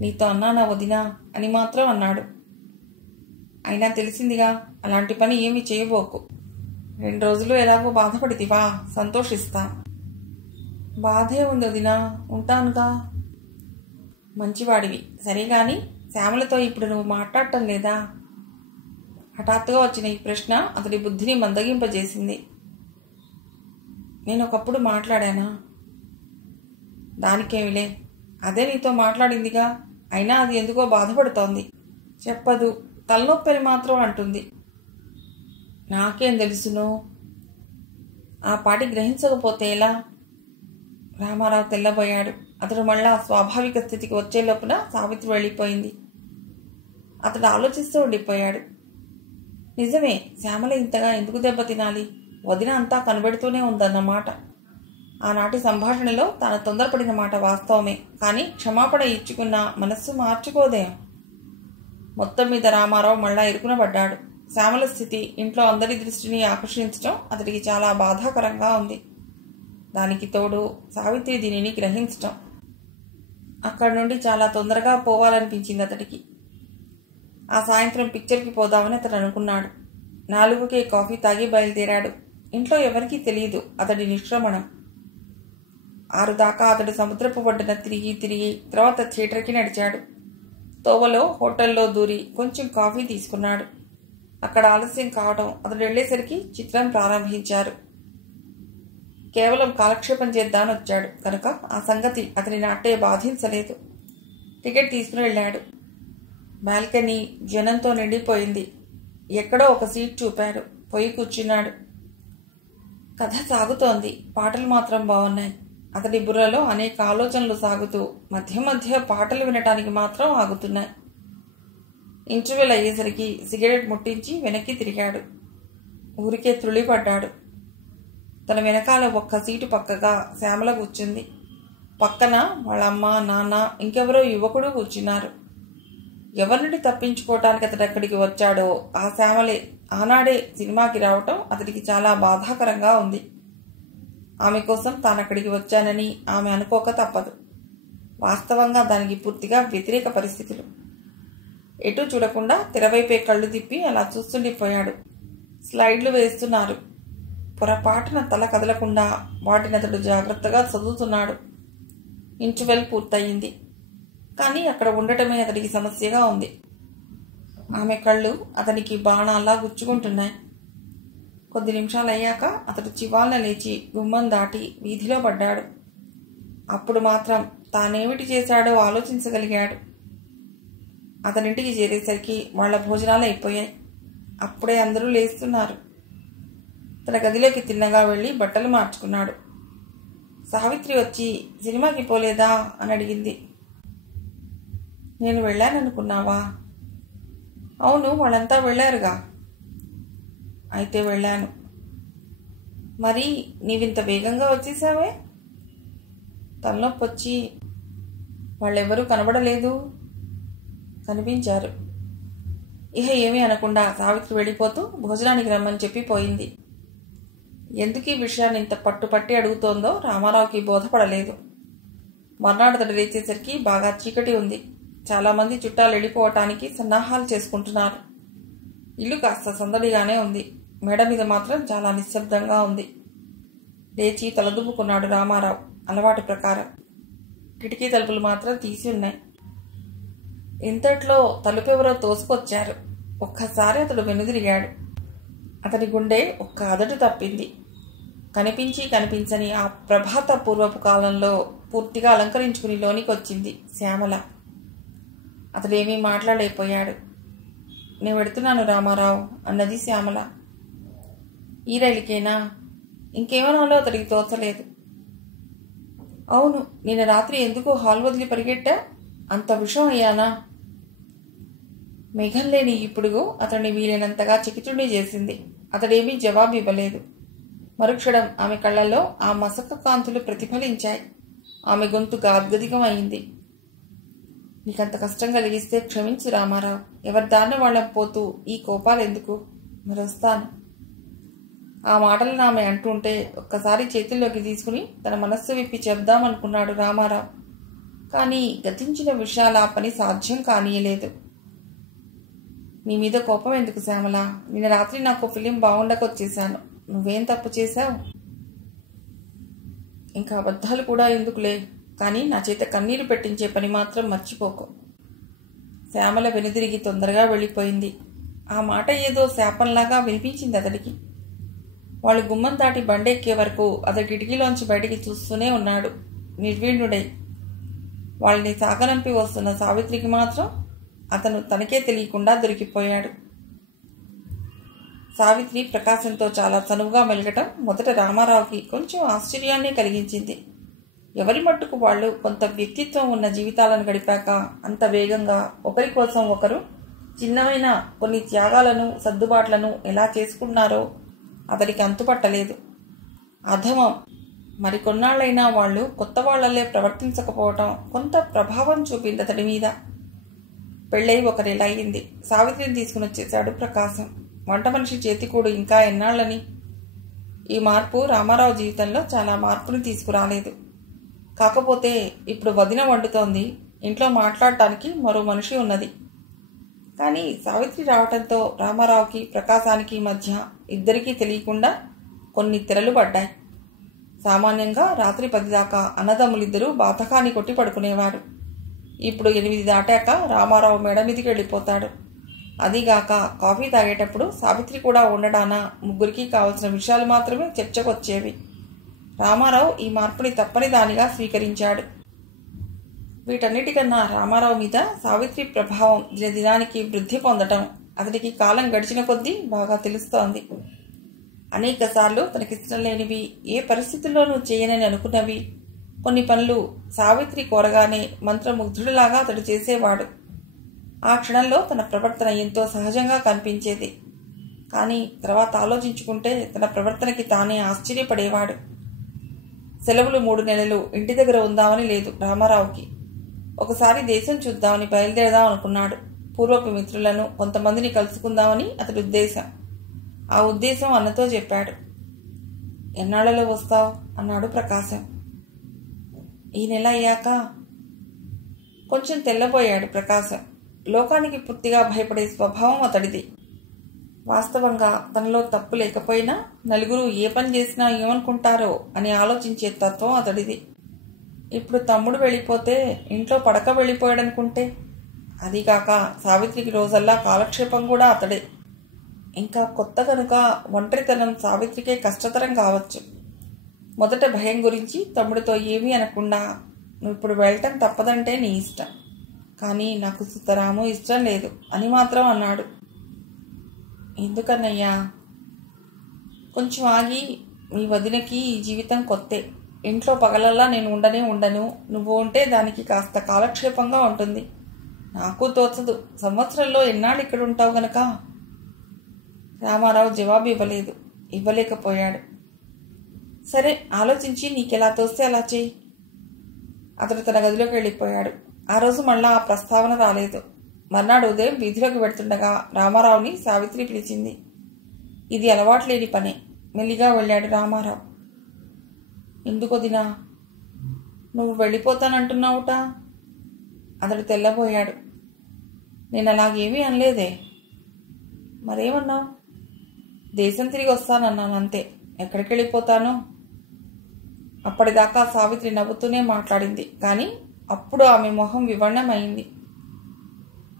నీతో అన్నానా వదినా అని మాత్రం అన్నాడు. అయినా తెలిసిందిగా, అలాంటి పని ఏమీ చేయబోకు. 2 రోజులు ఎలాగో బాధపడితివా, సంతోషిస్తా. బాధే ఉంది వదినా, ఉంటానుగా. మంచివాడివి, సరే గాని శ్యామలతో ఇప్పుడు నువ్వు మాట్లాడటం లేదా? హఠాత్తుగా వచ్చిన ఈ ప్రశ్న అతడి బుద్ధిని మందగింపజేసింది. నేను ఒకప్పుడు మాట్లాడానా? దానికేమిలే, అదే నీతో మాట్లాడిందిగా. అయినా అది ఎందుకో బాధపడుతోంది. చెప్పదు, తలనొప్పని మాత్రం అంటుంది. నాకేం తెలుసును? ఆ పాటి గ్రహించకపోతే ఎలా? రామారావు తెల్లబోయాడు. అతడు మళ్ళా స్వాభావిక స్థితికి వచ్చే లోపున సావిత్రి వెళ్ళిపోయింది. అతడు ఆలోచిస్తూ ఉండిపోయాడు. నిజమే, శ్యామల ఇంతగా ఎందుకు దెబ్బతినాలి? వదిన అంతా కనబెడుతూనే ఉందన్నమాట. ఆనాటి సంభాషణలో తాను తొందరపడిన మాట వాస్తవమే, కానీ క్షమాపణ ఇచ్చుకున్న మనస్సు మార్చుకోదేం. మొత్తం మీద రామారావు మళ్ళా ఇరుకునబడ్డాడు. శ్యామల స్థితి ఇంట్లో అందరి దృష్టిని ఆకర్షించడం అతడికి చాలా బాధాకరంగా ఉంది. దానికి తోడు సావిత్రి దీనిని గ్రహించటం. అక్కడి నుండి చాలా తొందరగా పోవాలనిపించింది అతడికి. ఆ సాయంత్రం పిక్చర్కి పోదామని అతడు అనుకున్నాడు. 4కే కాఫీ తాగి బయలుదేరాడు. ఇంట్లో ఎవరికీ తెలియదు అతడి నిష్క్రమణం. 6 దాకా అతడు సముద్రపు ఒడ్డున తిరిగి తర్వాత థియేటర్కి నడిచాడు. తోవలో హోటల్లో దూరి కొంచెం కాఫీ తీసుకున్నాడు. అక్కడ ఆలస్యం కావడం అతడు వెళ్లేసరికి చిత్రం ప్రారంభించారు. కేవలం కాలక్షేపం చేద్దామని వచ్చాడు కనుక ఆ సంగతి అతని నాటే బాధించలేదు. టికెట్ తీసుకుని వెళ్ళాడు. బాల్కనీ జనంతో నిండిపోయింది. ఎక్కడో ఒక సీట్ చూపాడు. పోయి కూర్చున్నాడు. కథ సాగుతోంది. పాటలు మాత్రం బాగున్నాయి. అతడి బుర్రలో అనేక ఆలోచనలు సాగుతూ మధ్య మధ్య పాటలు వినటానికి మాత్రం ఆగుతున్నాయి. ఇంటర్వెల్ అయ్యేసరికి సిగరెట్ ముట్టించి వెనక్కి తిరిగాడు. ఊరికే త్రుళ్ళిపడ్డాడు. తన వెనకాల ఒక్క సీటు పక్కగా శ్యామల కూర్చుంది. పక్కన వాళ్ళ అమ్మ, నాన్న, ఇంకెవరో యువకుడు కూర్చున్నారు. ఎవరిని తప్పించుకోవటానికి అతడు అక్కడికి వచ్చాడో ఆ శ్యామలే ఆనాడే సినిమాకి రావటం అతడికి చాలా బాధాకరంగా ఉంది. ఆమె కోసం తానక్కడికి వచ్చానని ఆమె అనుకోక తప్పదు. వాస్తవంగా దానికి పూర్తిగా వ్యతిరేక పరిస్థితులు. ఎటూ చూడకుండా తెరవైపే కళ్ళు తిప్పి అలా చూస్తుండిపోయాడు. స్లైడ్లు వేస్తున్నారు. పొరపాటున తల కదలకుండా వాటిని అతడు జాగ్రత్తగా చదువుతున్నాడు. ఇంటర్వెల్ పూర్తయింది. కానీ అక్కడ ఉండటమే అతడికి సమస్యగా ఉంది. ఆమె కళ్ళు అతనికి బాణాల్లా గుచ్చుకుంటున్నాయి. కొద్ది నిమిషాలు అయ్యాక అతడు చివాల్న లేచి గుమ్మం దాటి వీధిలో పడ్డాడు. అప్పుడు మాత్రం తానేమిటి చేశాడో ఆలోచించగలిగాడు. అతనింటికి చేరేసరికి వాళ్ల భోజనాలు అయిపోయాయి. అప్పుడే అందరూ లేస్తున్నారు. తన గదిలోకి తిన్నగా వెళ్ళి బట్టలు మార్చుకున్నాడు. సావిత్రి వచ్చి సినిమాకి పోలేదా అని అడిగింది. నేను వెళ్ళాననుకున్నావా? అవును, వాళ్ళంతా వెళ్ళారుగా. అయితే వెళ్ళాను. మరి నీవింత వేగంగా వచ్చేసావే? తలనొప్పి వచ్చి. వాళ్ళెవరూ కనబడలేదు. కనిపించారు. ఇహ ఏమీ అనకుండా సావిత్రి వెళ్ళిపోతూ భోజనానికి రమ్మని చెప్పి పోయింది. ఎందుకు ఈ విషయాన్ని ఇంత పట్టుపట్టి అడుగుతోందో రామారావుకి బోధపడలేదు. మర్నాడు అతడు లేచేసరికి బాగా చీకటి ఉంది. చాలామంది చుట్టాలు వెళ్ళిపోవటానికి సన్నాహాలు చేసుకుంటున్నారు. ఇల్లు కాస్త సందడిగానే ఉంది. మేడ మీద మాత్రం చాలా నిశ్శబ్దంగా ఉంది. లేచి తలదువ్వుకున్నాడు రామారావు అలవాటు ప్రకారం. కిటికీ తలుపులు మాత్రం తీసి ఉన్నాయి. ఇంతట్లో తలుపెవరో తోసుకొచ్చారు. ఒక్కసారి అతడు వెనుదిరిగాడు. అతని గుండె ఒక్క అదటు తప్పింది. కనిపించి కనిపించని ఆ ప్రభాత పూర్వపు కాలంలో పూర్తిగా అలంకరించుకుని లోనికి వచ్చింది శ్యామల. అతడేమీ మాట్లాడలేకపోయాడు. నేను వెడుతున్నాను రామారావు అన్నది శ్యామల. ఈ రైలుకేనా? ఇంకేమనాలో అతడికి తోచలేదు. అవును, నిన్న రాత్రి ఎందుకో హాల్ వదిలి పరిగెట్టా? అంత విషం అయ్యానా? మేఘం లేని ఇప్పుడు అతడిని వీలైనంతగా చికిచుండి చేసింది. అతడేమీ జవాబు ఇవ్వలేదు. మరుక్షణం ఆమె కళ్లలో ఆ మసక కాంతులు ప్రతిఫలించాయి. ఆమె గొంతు గాద్గదికం అయింది. నీకంత కష్టం కలిగిస్తే క్షమించు రామారావు. ఎవరి దారిన వాళ్ళం పోతూ ఈ కోపాలెందుకు? మరొస్తాను. ఆ మాటలను ఆమె అంటుంటే ఒక్కసారి చేతుల్లోకి తీసుకుని తన మనస్సు విప్పి చెప్దామనుకున్నాడు రామారావు. కానీ గతించిన విషయాల పని సాధ్యం కానీయలేదు. నీ మీద కోపం ఎందుకు శ్యామల? నిన్న రాత్రి నాకు ఫిలిం బాగుండకొచ్చేశాను. నువ్వేం తప్పు చేశావు? ఇంకా అబద్ధాలు కూడా ఎందుకులే, కానీ నా చేత కన్నీరు పెట్టించే పని మాత్రం మర్చిపోకు. శ్యామల వెనుదిరిగి తొందరగా వెళ్ళిపోయింది. ఆ మాట ఏదో శాపంలాగా వినిపించింది అతడికి. వాళ్ళు గుమ్మం దాటి బండెక్కే వరకు అతడి కిటికీలోంచి బయటికి చూస్తూనే ఉన్నాడు నిర్వీణుడై. వాళ్ళని సాగనంపి వస్తున్న సావిత్రికి మాత్రం అతను తనకే తెలియకుండా దొరికిపోయాడు. సావిత్రి ప్రకాశంతో చాలా చనువుగా మెలగటం మొదట రామారావుకి కొంచెం ఆశ్చర్యాన్ని కలిగించింది. ఎవరి మట్టుకు వాళ్ళు కొంత వ్యక్తిత్వం ఉన్న జీవితాలను గడిపాక అంత వేగంగా ఒకరి కోసం ఒకరు చిన్నమైన కొన్ని త్యాగాలను సర్దుబాట్లను ఎలా చేసుకున్నారో అతడికి అంతుపట్టలేదు. అధమం. మరికొన్నాళ్లైనా వాళ్ళు కొత్త వాళ్లలే ప్రవర్తించకపోవటం కొంత ప్రభావం చూపింది అతడి మీద. పెళ్ళై 1 నెల అయింది. సావిత్రిని తీసుకుని వచ్చేశాడు ప్రకాశం. వంట మనిషి చేతికూడు ఇంకా ఎన్నాళ్ళని? ఈ మార్పు రామారావు జీవితంలో చాలా మార్పుని తీసుకురాలేదు. కాకపోతే ఇప్పుడు వదిన వండుతోంది. ఇంట్లో మాట్లాడటానికి మరో మనిషి ఉన్నది. కానీ సావిత్రి రావటంతో రామారావుకి ప్రకాశానికి మధ్య ఇద్దరికీ తెలియకుండా కొన్ని తెరలు పడ్డాయి. సామాన్యంగా రాత్రి 10 దాకా అన్నదమ్ములిద్దరూ బాతకాన్ని కొట్టి పడుకునేవారు. ఇప్పుడు 8 దాటాక రామారావు మేడ మీదికి వెళ్ళిపోతాడు. అదిగాక కాఫీ తాగేటప్పుడు సావిత్రి కూడా ఉండడాన ముగ్గురికి కావలసిన విషయాలు మాత్రమే చర్చకొచ్చేవి. రామారావు ఈ మార్పుని తప్పని దానిగా స్వీకరించాడు. వీటన్నిటికన్నా రామారావు మీద సావిత్రి ప్రభావం దినదినానికి వృద్ధి పొందటం అతడికి కాలం గడిచిన కొద్దీ బాగా తెలుస్తోంది. అనేకసార్లు తనకిష్టం లేనివి, ఏ పరిస్థితుల్లోనూ చేయనని అనుకున్నవి కొన్ని పనులు సావిత్రి కోరగానే మంత్రముగ్ధుడిలాగా అతడు చేసేవాడు. ఆ క్షణంలో తన ప్రవర్తన ఎంతో సహజంగా కనిపించేది. కానీ తర్వాత ఆలోచించుకుంటే తన ప్రవర్తనకి తానే ఆశ్చర్యపడేవాడు. సెలవులు 3 నెలలు ఇంటి దగ్గర ఉందామని లేదు రామారావుకి. ఒకసారి దేశం చూద్దామని బయలుదేరదాం అనుకున్నాడు. పూర్వపు మిత్రులను కొంతమందిని కలుసుకుందామని అతడి ఉద్దేశం. ఆ ఉద్దేశం అన్నతో చెప్పాడు. ఎన్నాళ్లలో వస్తావు అన్నాడు ప్రకాశం. ఈ నెల అయ్యాక. కొంచెం తెల్లబోయాడు ప్రకాశం. లోకానికి పూర్తిగా భయపడే స్వభావం అతడిది. వాస్తవంగా తనలో తప్పు లేకపోయినా నలుగురు ఏ పని చేసినా ఏమనుకుంటారో అని ఆలోచించే తత్వం అతడిది. ఇప్పుడు తమ్ముడు వెళ్ళిపోతే ఇంట్లో పడక వెళ్ళిపోయాడనుకుంటే, అదిగాక సావిత్రికి రోజల్లా కాలక్షేపం కూడా అతడే. ఇంకా కొత్త కనుక ఒంటరితనం సావిత్రికే కష్టతరం కావచ్చు. మొదట భయం గురించి తమ్ముడితో ఏమీ అనకుండా, నువ్వు ఇప్పుడు వెళ్ళటం తప్పదంటే నీ ఇష్టం, కానీ నాకు సుతరాము ఇష్టం లేదు అని మాత్రం అన్నాడు. ఎందుకన్నయ్యా? కొంచెం ఆగి, మీ వదినకి ఈ జీవితం కొత్తే. ఇంట్లో పగలల్లా నేను ఉండను. నువ్వు ఉంటే దానికి కాస్త కాలక్షేపంగా ఉంటుంది. నాకు తోచదు, సంవత్సరంలో ఎన్నాళ్ళు ఇక్కడ ఉంటావు గనక. రామారావు జవాబు ఇవ్వలేకపోయాడు. సరే, ఆలోచించి నీకెలా తోస్తే అలా చెయ్యి. అతడు తన గదిలోకి వెళ్ళిపోయాడు. ఆ రోజు మళ్ళా ఆ ప్రస్తావన రాలేదు. మర్నాడు ఉదయం వీధిలోకి వెళ్తుండగా రామారావుని సావిత్రి పిలిచింది. ఇది అలవాటు లేని పనే. మెల్లిగా వెళ్ళాడు రామారావు. ఎందుకొదినా? నువ్వు వెళ్ళిపోతానంటున్నావుట. అతడు తెల్లబోయాడు. నేను అలాగేమీ అనలేదే. మరేమన్నావు? దేశం తిరిగి వస్తానన్నాను అంతే. ఎక్కడికి వెళ్ళిపోతాను? అప్పటిదాకా సావిత్రి నవ్వుతూనే మాట్లాడింది. కానీ అప్పుడు ఆమె మొహం వివర్ణమైంది.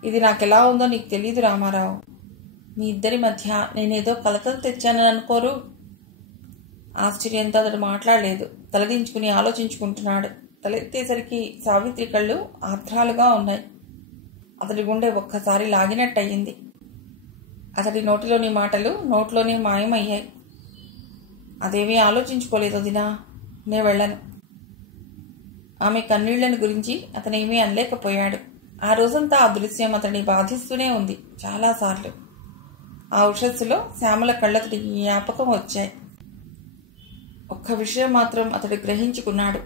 ఇది నాకెలా ఉందో నీకు తెలీదు రామారావు. మీ ఇద్దరి మధ్య నేనేదో కలతలు తెచ్చానని అనుకోరు. ఆశ్చర్యంతో అతడు మాట్లాడలేదు. తలదించుకుని ఆలోచించుకుంటున్నాడు. తలెత్తేసరికి సావిత్రి కళ్ళు ఆర్ద్రాలుగా ఉన్నాయి. అతడి గుండె ఒక్కసారి లాగినట్టయింది. అతడి నోటిలోని మాటలు నోట్లోనే మాయమయ్యాయి. అదేమీ ఆలోచించుకోలేదు వదినా, నే వెళ్ళను. ఆమె కన్నీళ్లను గురించి అతనేమీ అనలేకపోయాడు. ఆ రోజంతా ఆ దృశ్యం అతడిని బాధిస్తూనే ఉంది చాలాసార్లు. ఆ ఉషస్సులో శ్యామల కళ్ళతడికి జ్ఞాపకం వచ్చాయి. ఒక్క విషయం మాత్రం అతడు గ్రహించుకున్నాడు.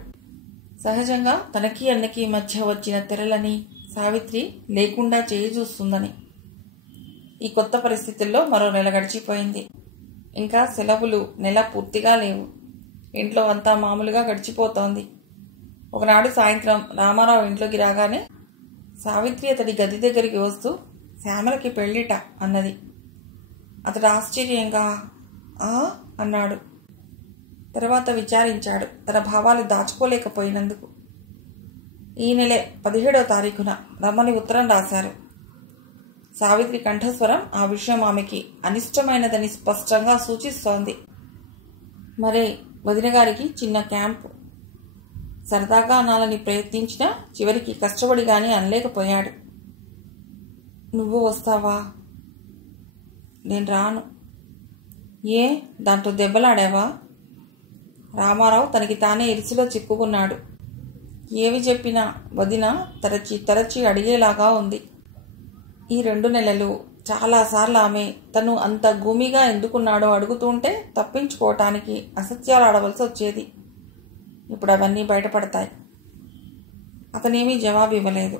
సహజంగా తనకి అన్నకి మధ్య వచ్చిన తెరలని సావిత్రి లేకుండా చేయి చూస్తుందని. ఈ కొత్త పరిస్థితుల్లో మరో నెల గడిచిపోయింది. ఇంకా సెలవులు నెల పూర్తిగా లేవు. ఇంట్లో అంతా మామూలుగా గడిచిపోతోంది. ఒకనాడు సాయంత్రం రామారావు ఇంట్లోకి రాగానే సావిత్రి అతడి గది దగ్గరికి వస్తూ, శ్యామలకి పెళ్ళిట అన్నది. అతడు ఆశ్చర్యంగా అన్నాడు. తర్వాత విచారించాడు తన భావాలు దాచుకోలేకపోయినందుకు. ఈ నెలే 17వ తారీఖున రమ్మని ఉత్తరం రాశారు. సావిత్రి కంఠస్వరం ఆ విషయం ఆమెకి అనిష్టమైనదని స్పష్టంగా సూచిస్తోంది. మరే వదినగారికి చిన్న క్యాంపు. సరదాగా అనాలని ప్రయత్నించినా చివరికి కష్టపడి గాని అనలేకపోయాడు. నువ్వు వస్తావా? నేను రాను. ఏ, దాంట్లో దెబ్బలాడావా? రామారావు తనకి తానే ఇరుసులో చిక్కుకున్నాడు. ఏవి చెప్పినా వదిన తరచి అడిగేలాగా ఉంది. ఈ 2 నెలలు చాలాసార్లు ఆమె తను అంత భూమిగా ఎందుకున్నాడో అడుగుతుంటే తప్పించుకోవటానికి అసత్యాలు ఆడవలసి వచ్చేది. ఇప్పుడు అవన్నీ బయటపడతాయి. అతనేమీ జవాబు ఇవ్వలేదు.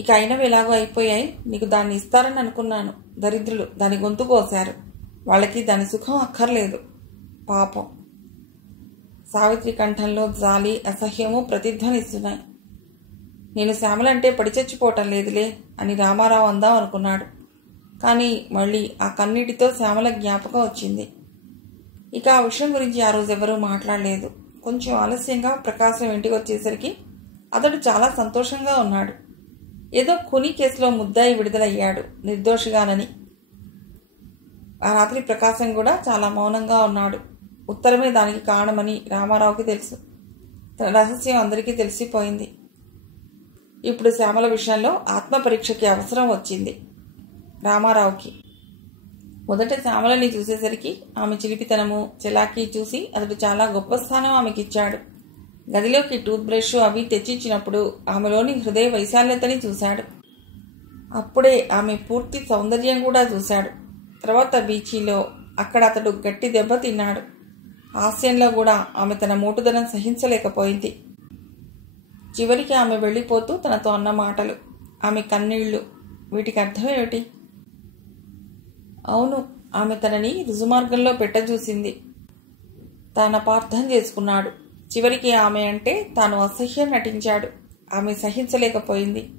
ఇక అయినవి ఎలాగో అయిపోయాయి. నీకు దాన్ని ఇస్తారని అనుకున్నాను. దరిద్రులు దాని గొంతు కోశారు. వాళ్ళకి దాని సుఖం అక్కర్లేదు. పాపం. సావిత్రి కంఠంలో జాలి అసహ్యము ప్రతిధ్వనిస్తున్నాయి. నేను శ్యామలంటే పడి చచ్చిపోవటం లేదులే అని రామారావు అందాం అనుకున్నాడు. కానీ మళ్ళీ ఆ కన్నీటితో శ్యామల జ్ఞాపకం వచ్చింది. ఇక ఆ విషయం గురించి ఆ రోజు ఎవరూ మాట్లాడలేదు. కొంచెం ఆలస్యంగా ప్రకాశం ఇంటికి వచ్చేసరికి అతడు చాలా సంతోషంగా ఉన్నాడు. ఏదో ఖూనీ కేసులో ముద్దాయి విడుదలయ్యాడు నిర్దోషిగానని. ఆ రాత్రి ప్రకాశం కూడా చాలా మౌనంగా ఉన్నాడు. ఉత్తరమే దానికి కారణమని రామారావుకి తెలుసు. తన రహస్యం అందరికీ తెలిసిపోయింది. ఇప్పుడు శ్యామల విషయంలో ఆత్మ పరీక్షకి అవసరం వచ్చింది రామారావుకి. మొదట శ్యామలని చూసేసరికి ఆమె చిలిపితనము, చలాకీ చూసి అతడు చాలా గొప్ప స్థానం ఆమెకిచ్చాడు. గదిలోకి టూత్ బ్రష్ అవి తెచ్చిచ్చినప్పుడు ఆమెలోని హృదయ వైశాల్యతని చూశాడు. అప్పుడే ఆమె పూర్తి సౌందర్యం కూడా చూశాడు. తర్వాత బీచీలో అక్కడ అతడు గట్టి దెబ్బ తిన్నాడు. హాస్యంలో కూడా ఆమె తన మోటుదనం సహించలేకపోయింది. చివరికి ఆమె వెళ్ళిపోతూ తనతో అన్న మాటలు, ఆమె కన్నీళ్లు, వీటికి అర్థమేమిటి? అవును, ఆమె తనని రుజుమార్గంలో పెట్టజూసింది. తాను అపార్థం చేసుకున్నాడు. చివరికి ఆమె అంటే తాను అసహ్యం నటించాడు. ఆమె సహించలేకపోయింది.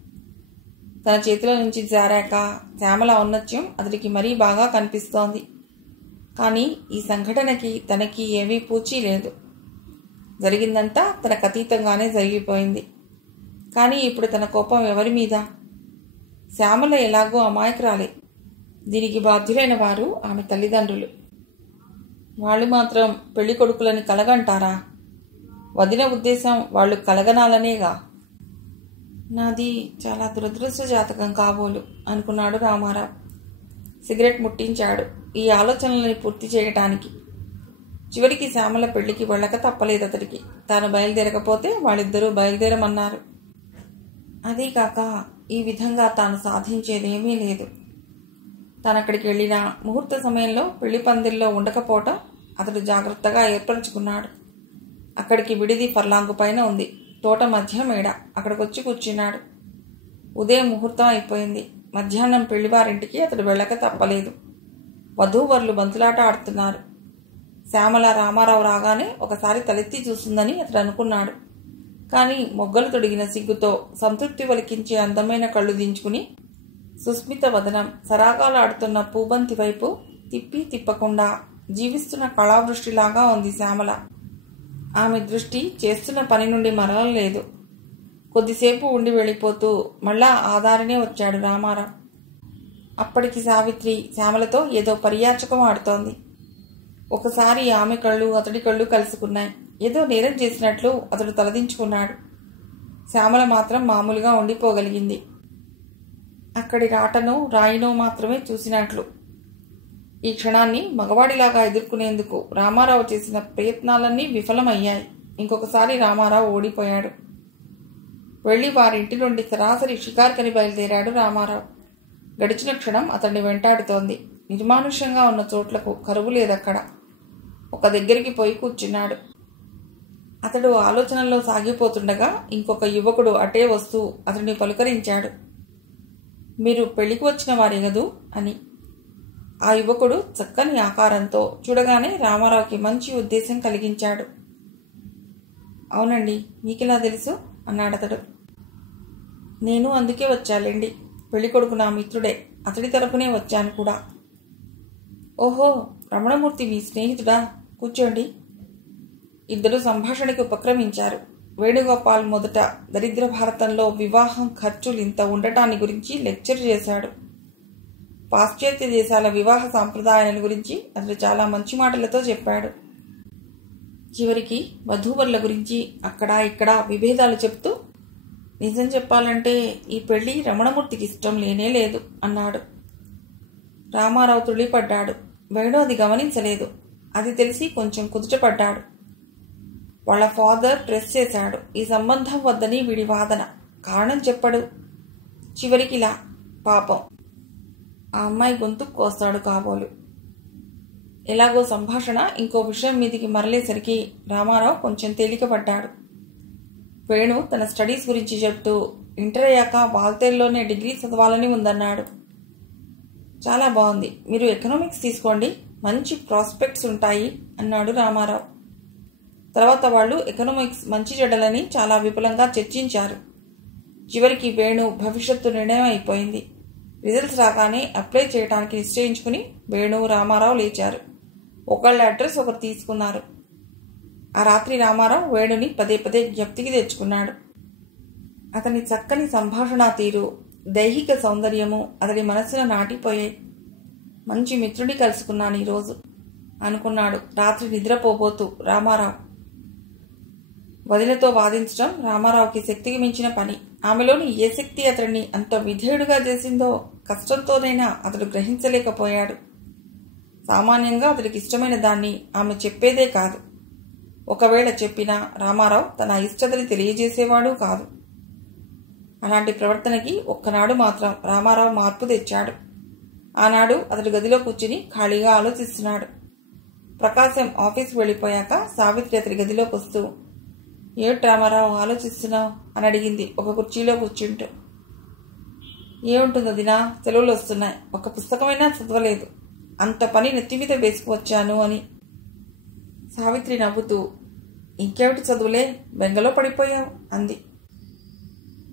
తన చేతిలో నుంచి జారాక శ్యామల ఔన్నత్యం అతడికి మరీ బాగా కనిపిస్తోంది. కానీ ఈ సంఘటనకి తనకి ఏమీ పూచీ లేదు. జరిగిందంతా తనకు అతీతంగానే జరిగిపోయింది. కానీ ఇప్పుడు తన కోపం ఎవరి మీద? శ్యామల ఎలాగో అమాయకురాలే. దీనికి బాధ్యులైన వారు ఆమె తల్లిదండ్రులు. వాళ్ళు మాత్రం పెళ్లి కొడుకులని కలగంటారా? వదిన ఉద్దేశం వాళ్ళు కలగనాలనేగా. నాది చాలా దురదృష్ట జాతకం కాబోలు అనుకున్నాడు రామారావు. సిగరెట్ ముట్టించాడు ఈ ఆలోచనల్ని పూర్తి చేయటానికి. చివరికి శ్యామల పెళ్లికి వెళ్ళక తప్పలేదు అతడికి. తాను బయలుదేరకపోతే వాళ్ళిద్దరూ బయలుదేరమన్నారు. అదీ కాక ఈ విధంగా తాను సాధించేదేమీ లేదు. తానక్కడికి వెళ్ళిన ముహూర్త సమయంలో పెళ్లి పందిల్లో ఉండకపోవటం అతడు జాగ్రత్తగా ఏర్పరచుకున్నాడు. అక్కడికి విడిది ఫర్లాంగు పైన ఉంది. తోట మధ్య మేడ. అక్కడికొచ్చి కూర్చున్నాడు. ఉదయం ముహూర్తం అయిపోయింది. మధ్యాహ్నం పెళ్లివారింటికి అతడు వెళ్ళక తప్పలేదు. వధూవరులు బంతులాట ఆడుతున్నారు. శ్యామల రామారావు రాగానే ఒకసారి తలెత్తి చూస్తుందని అతడు అనుకున్నాడు. కానీ మొగ్గలు తొడిగిన సిగ్గుతో సంతృప్తి వలికించే అందమైన కళ్ళు దించుకుని సుస్మిత వదనం సరాగాలాడుతున్న పూబంతి వైపు తిప్పి తిప్పకుండా జీవిస్తున్న కళావృష్టిలాగా ఉంది శ్యామల. ఆమె దృష్టి చేస్తున్న పని నుండి మరలలేదు. కొద్దిసేపు ఉండి వెళ్ళిపోతూ మళ్ళా ఆదారినే వచ్చాడు రామారావు. అప్పటికి సావిత్రి శ్యామలతో ఏదో పర్యాచకం ఆడుతోంది. ఒకసారి ఆమె కళ్ళు అతడి కళ్ళు కలుసుకున్నాయి. ఏదో నేరం చేసినట్లు అతడు తలదించుకున్నాడు. శ్యామల మాత్రం మామూలుగా ఉండిపోగలిగింది. అక్కడి రాటనో రాయినో మాత్రమే చూసినట్లు. ఈ క్షణాన్ని మగవాడిలాగా ఎదుర్కొనేందుకు రామారావు చేసిన ప్రయత్నాలన్నీ విఫలమయ్యాయి. ఇంకొకసారి రామారావు ఓడిపోయాడు. వెళ్లి వారింటి నుండి సరాసరి షికార్కని బయలుదేరాడు రామారావు. గడిచిన క్షణం అతన్ని వెంటాడుతోంది. నిర్మానుష్యంగా ఉన్న చోట్లకు కరువు లేదక్కడ. ఒక దగ్గరికి పోయి కూర్చున్నాడు. అతడు ఆలోచనల్లో సాగిపోతుండగా ఇంకొక యువకుడు అటే వస్తూ అతడిని పలుకరించాడు. మీరు పెళ్లికి వచ్చిన వారే గదూ అని. ఆ యువకుడు చక్కని ఆకారంతో చూడగానే రామారావుకి మంచి ఉద్దేశం కలిగించాడు. అవునండి, మీకెలా తెలుసు అన్నాడతడు. నేను అందుకే వచ్చాలేండి. పెళ్లికొడుకు నా మిత్రుడే. అతడి తరపునే వచ్చాను కూడా. ఓహో, రమణమూర్తి మీ స్నేహితుడా? కూర్చోండి. ఇద్దరు సంభాషణకి ఉపక్రమించారు. వేణుగోపాల్ మొదట దరిద్ర భారతంలో వివాహం ఖర్చులు ఇంత ఉండటాన్ని గురించి లెక్చర్ చేశాడు. పాశ్చాత్య దేశాల వివాహ సాంప్రదాయాల గురించి అతడు చాలా మంచి మాటలతో చెప్పాడు. చివరికి వధూవరుల గురించి అక్కడా ఇక్కడా విభేదాలు చెప్తూ, నిజం చెప్పాలంటే ఈ పెళ్లి రమణమూర్తికి ఇష్టం లేనే లేదు అన్నాడు. రామారావు తుళ్ళిపడ్డాడు. వేణు అది గమనించలేదు. అది తెలిసి కొంచెం కుదుటపడ్డాడు. వాళ్ళ ఫాదర్ ప్రెస్ చేశాడు. ఈ సంబంధం వద్దని వీడి వాదన. కారణం చెప్పడు. చివరికిలా పాపం ఆ అమ్మాయి గొంతు కోస్తాడు కాబోలు. ఎలాగో సంభాషణ ఇంకో విషయం మీదికి మరలేసరికి రామారావు కొంచెం తేలికపడ్డాడు. వేణు తన స్టడీస్ గురించి చెప్తూ ఇంటర్ అయ్యాక వాల్తేరులోనే డిగ్రీ చదవాలని ఉందన్నాడు. చాలా బాగుంది. మీరు ఎకనామిక్స్ తీసుకోండి, మంచి ప్రాస్పెక్ట్స్ ఉంటాయి అన్నాడు రామారావు. తర్వాత వాళ్ళు ఎకనామిక్స్ మంచి చెడ్డలని చాలా విపులంగా చర్చించారు. చివరికి వేణు భవిష్యత్తు నిర్ణయం అయిపోయింది. రిజల్ట్స్ రాగానే అప్లై చేయడానికి నిశ్చయించుకుని వేణు రామారావు లేచారు. ఒకళ్ళ అడ్రస్ ఒకరు తీసుకున్నారు. ఆ రాత్రి రామారావు వేణుని పదే పదే జ్ఞప్తికి తెచ్చుకున్నాడు. అతని చక్కని సంభాషణా తీరు, దైహిక సౌందర్యము అతడి మనస్సులో నాటిపోయాయి. మంచి మిత్రుడి కలుసుకున్నాను ఈరోజు అనుకున్నాడు రాత్రి నిద్రపోబోతూ రామారావు. వదినతో వాదించడం రామారావుకి శక్తికి మించిన పని. ఆమెలోని ఏ శక్తి అతడిని అంత విధేయుడుగా చేసిందో కష్టంతోనైనా అతడు గ్రహించలేకపోయాడు. సామాన్యంగా అతడికి ఇష్టమైన దాన్ని ఆమె చెప్పేదే కాదు. ఒకవేళ చెప్పినా రామారావు తన ఇష్టతని తెలియజేసేవాడు కాదు. అలాంటి ప్రవర్తనకి ఒక్కనాడు మాత్రం రామారావు మార్పు తెచ్చాడు. ఆనాడు అతడు గదిలో కూర్చుని ఖాళీగా ఆలోచిస్తున్నాడు. ప్రకాశం ఆఫీస్కి వెళ్ళిపోయాక సావిత్రి అతడి గదిలోకి వస్తూ, ఏమిటి రామారావు ఆలోచిస్తున్నావు అని అడిగింది ఒక కుర్చీలో కూర్చుంటూ. ఏముంటుందో దినా, సెలవులు వస్తున్నాయి, ఒక పుస్తకమైనా చదవలేదు, అంత పని నెత్తిమీద వేసుకువచ్చాను అని. సావిత్రి నవ్వుతూ, ఇంకేమిటి చదువులే, బెంగలో పడిపోయావు అంది.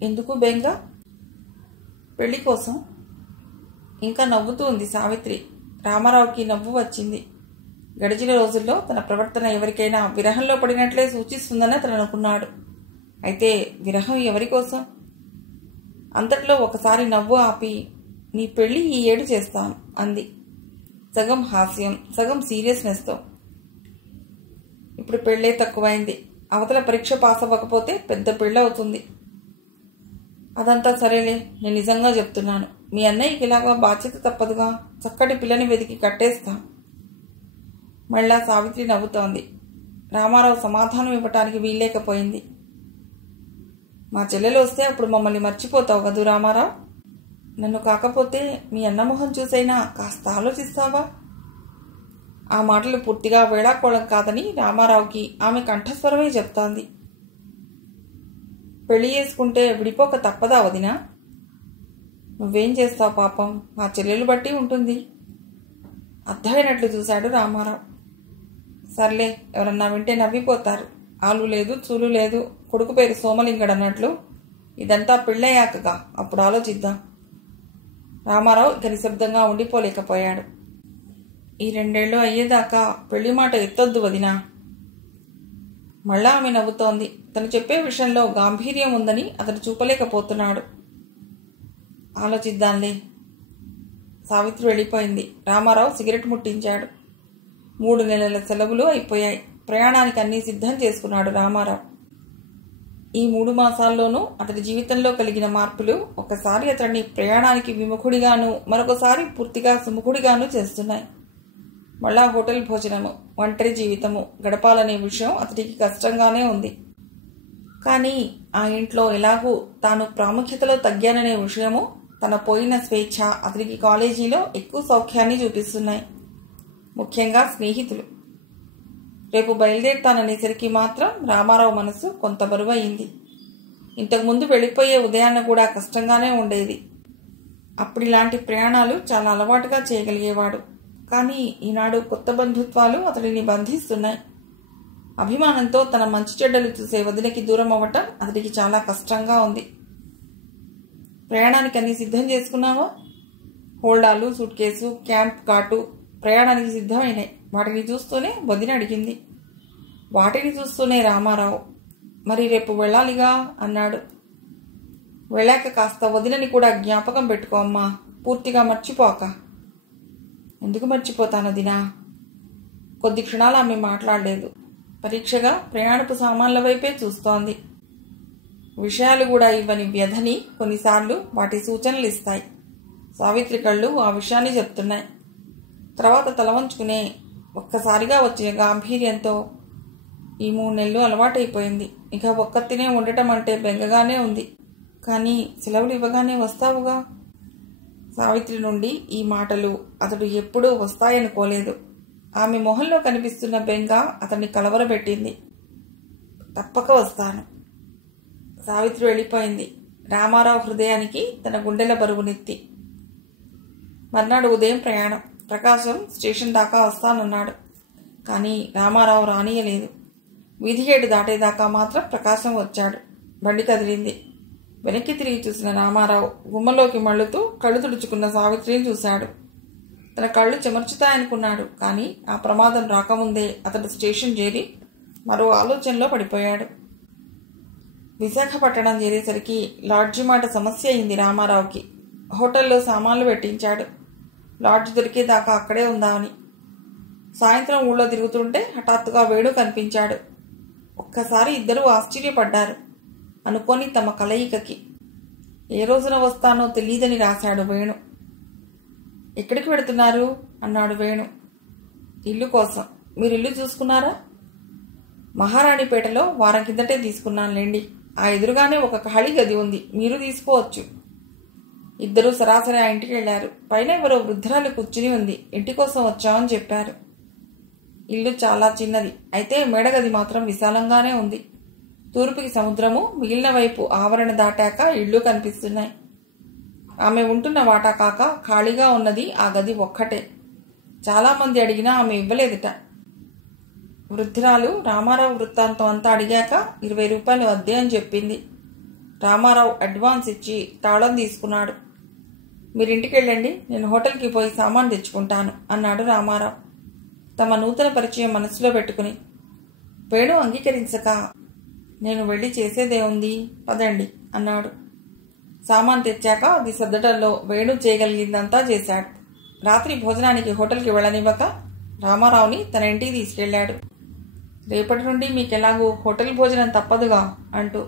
ఎందుకు బెంగ? పెళ్లి కోసం. ఇంకా నవ్వుతూ ఉంది సావిత్రి. రామారావుకి నవ్వు వచ్చింది. గడిచిన రోజుల్లో తన ప్రవర్తన ఎవరికైనా విరహంలో పడినట్లే సూచిస్తుందని అతను అనుకున్నాడు. అయితే విరహం ఎవరి కోసం? అంతట్లో ఒకసారి నవ్వు ఆపి, నీ పెళ్లి ఈ ఏడు చేస్తాను అంది, సగం హాస్యం సగం సీరియస్నెస్తో. ఇప్పుడు పెళ్ళే తక్కువైంది, అవతల పరీక్ష పాస్ అవ్వకపోతే పెద్ద పెళ్ళి అవుతుంది. అదంతా సరేలే, నేను నిజంగా చెప్తున్నాను, మీ అన్నయ్యకి ఇలాగా బాధ్యత తప్పదుగా, చక్కటి పిల్లని వెతికి కట్టేస్తా. మళ్ళా సావిత్రి నవ్వుతోంది. రామారావు సమాధానం ఇవ్వటానికి వీల్లేకపోయింది. మా చెల్లెలు వస్తే అప్పుడు మమ్మల్ని మర్చిపోతావు కదూ రామారావు? నన్ను కాకపోతే మీ అన్నమోహన్ చూసైనా కాస్త ఆలోచిస్తావా? ఆ మాటలు పూర్తిగా వేళాకోళం కాదని రామారావుకి ఆమె కంఠస్వరమే చెప్తోంది. పెళ్లి చేసుకుంటే విడిపోక తప్పదా వదినా? నువ్వేం చేస్తావు పాపం, మా చెల్లెలు బట్టి ఉంటుంది. అర్థమైనట్లు చూశాడు రామారావు. సర్లే, ఎవరన్నా వింటే నవ్విపోతారు. ఆలు లేదు చూలు లేదు, కొడుకు పేరు సోమలింగడు అన్నట్లు. ఇదంతా పెళ్ళయ్యాకగా, అప్పుడు ఆలోచిద్దాం. రామారావు ఇక నిశ్శబ్దంగా ఉండిపోలేకపోయాడు. ఈ 2 ఏళ్ళు అయ్యేదాకా పెళ్లి మాట ఎత్తొద్దు వదినా. మళ్ళా ఆమె నవ్వుతోంది. తను చెప్పే విషయంలో గాంభీర్యం ఉందని అతను చూపలేకపోతున్నాడు. ఆలోచిద్దాంలే. సావిత్రి వెళ్ళిపోయింది. రామారావు సిగరెట్ ముట్టించాడు. 3 నెలల సెలవులు అయిపోయాయి. ప్రయాణానికి అన్నీ సిద్ధం చేసుకున్నాడు రామారావు. ఈ 3 మాసాల్లోనూ అతడి జీవితంలో కలిగిన మార్పులు ఒకసారి అతడిని ప్రయాణానికి విముఖుడిగాను, మరొకసారి పూర్తిగా సుముఖుడిగాను చేస్తున్నాయి. మళ్ళా హోటల్ భోజనము, ఒంటరి జీవితము గడపాలనే విషయం అతడికి కష్టంగానే ఉంది. కానీ ఆ ఇంట్లో ఎలాగూ తాను ప్రాముఖ్యతలో తగ్గాననే విషయము, తన పోయిన స్వేచ్ఛ అతడికి కాలేజీలో ఎక్కువ సౌఖ్యాన్ని చూపిస్తున్నాయి. ముఖ్యంగా స్నేహితులు. రేపు బయలుదేరుతాననేసరికి మాత్రం రామారావు మనసు కొంత బరువయింది. ఇంతకుముందు వెళ్ళిపోయే ఉదయాన్న కూడా కష్టంగానే ఉండేది. అప్పుడిలాంటి ప్రయాణాలు చాలా అలవాటుగా చేయగలిగేవాడు. కానీ ఈనాడు కొత్త బంధుత్వాలు అతడిని బంధిస్తున్నాయి. అభిమానంతో తన మంచి చెడ్డలు చూసే వదినకి దూరం అవ్వటం అతడికి చాలా కష్టంగా ఉంది. ప్రయాణానికి అన్ని సిద్ధం చేసుకున్నావా? హోల్డాలు, సూట్ కేసు, క్యాంప్ కాటు ప్రయాణానికి సిద్ధమైనాయి. వాటిని చూస్తూనే వదిన అడిగింది. వాటిని చూస్తూనే రామారావు, మరి రేపు వెళ్ళాలిగా అన్నాడు. వెళ్ళాక కాస్త వదినని కూడా జ్ఞాపకం పెట్టుకో అమ్మా, పూర్తిగా మర్చిపోక. ఎందుకు మర్చిపోతాను దినా? కొద్ది క్షణాలు ఆమె మాట్లాడలేదు. పరీక్షగా ప్రయాణపు సామాన్ల వైపే చూస్తోంది. విషయాలు కూడా ఇవ్వని వ్యధని కొన్నిసార్లు వాటి సూచనలు ఇస్తాయి. సావిత్రి కళ్ళు ఆ విషయాన్ని చెప్తున్నాయి. తర్వాత తలవంచుకునే ఒక్కసారిగా వచ్చే గాంభీర్యంతో, ఈ 3 నెలలు అలవాటైపోయింది, ఇక ఒక్కతినే ఉండటం అంటే బెంగగానే ఉంది. కానీ సెలవులు ఇవ్వగానే వస్తావుగా. సావిత్రి నుండి ఈ మాటలు అతడు ఎప్పుడూ వస్తాయనుకోలేదు. ఆమె మొహంలో కనిపిస్తున్న బెంగ అతన్ని కలవరబెట్టింది. తప్పక వస్తాను. సావిత్రి వెళ్ళిపోయింది. రామారావు హృదయానికి తన గుండెల బరువునెత్తి. మర్నాడు ఉదయం ప్రయాణం. ప్రకాశం స్టేషన్ దాకా వస్తానన్నాడు. కానీ రామారావు రానియలేదు. వీధిగేటు దాటేదాకా మాత్రం ప్రకాశం వచ్చాడు. బండి కదిలింది. వెనక్కి తిరిగి చూసిన రామారావు గుమ్మలోకి మళ్ళుతూ కళ్ళు తుడుచుకున్న సావిత్రిని చూశాడు. తన కళ్ళు చెమర్చుతాయనుకున్నాడు. కానీ ఆ ప్రమాదం రాకముందే అతడు స్టేషన్ చేరి మరో ఆలోచనలో పడిపోయాడు. విశాఖపట్నం చేరేసరికి లాడ్జి మాట సమస్య అయింది రామారావుకి. హోటల్లో సామాన్లు పెట్టించాడు. లాడ్జి దొరికేదాకా అక్కడే ఉందామని. సాయంత్రం ఊళ్ళో తిరుగుతుంటే హఠాత్తుగా వేణు కనిపించాడు. ఒక్కసారి ఇద్దరూ ఆశ్చర్యపడ్డారు. అనుకోని తమ కలయికకి. ఏ రోజున వస్తానో తెలియదని రాశాడు వేణు. ఎక్కడికి వెడుతున్నారు అన్నాడు వేణు. ఇల్లు కోసం. మీరు ఇల్లు చూసుకున్నారా? మహారాణిపేటలో వారం కిందటే తీసుకున్నానులేండి. ఆ ఎదురుగానే ఒక ఖాళీ గది ఉంది, మీరు తీసుకోవచ్చు. ఇద్దరూ సరాసరి ఆ ఇంటికి వెళ్లారు. పైన ఎవరో వృద్ధురాలు కూర్చుని ఉంది. ఇంటి కోసం వచ్చామని చెప్పారు. ఇల్లు చాలా చిన్నది, అయితే మేడగది మాత్రం విశాలంగానే ఉంది. తూర్పుకి సముద్రము, మిగిలిన వైపు ఆవరణ దాటాక ఇళ్ళు కనిపిస్తున్నాయి. ఆమె ఉంటున్న వాటా కాక ఖాళీగా ఉన్నది ఆ గది ఒక్కటే. చాలామంది అడిగినా ఆమె ఇవ్వలేదట. వృద్ధురాలు రామారావు వృత్తాంతం అంతా అడిగాక 20 రూపాయలు అద్దె అని చెప్పింది. రామారావు అడ్వాన్స్ ఇచ్చి తాళం తీసుకున్నాడు. మీరింటికి వెళ్ళండి, నేను హోటల్కి పోయి సామాన్ తెచ్చుకుంటాను అన్నాడు రామారావు తమ నూతన పరిచయం మనసులో పెట్టుకుని. వేణు అంగీకరించక, నేను వెళ్ళి చేసేదే ఉంది, పదండి అన్నాడు. సామాన్ తెచ్చాక అది సర్దటంలో వేణు చేయగలిగిందంతా చేశాడు. రాత్రి భోజనానికి హోటల్కి వెళ్ళనివ్వక రామారావుని తన ఇంటికి తీసుకెళ్లాడు. రేపటి నుండి మీకెలాగూ హోటల్ భోజనం తప్పదుగా అంటూ.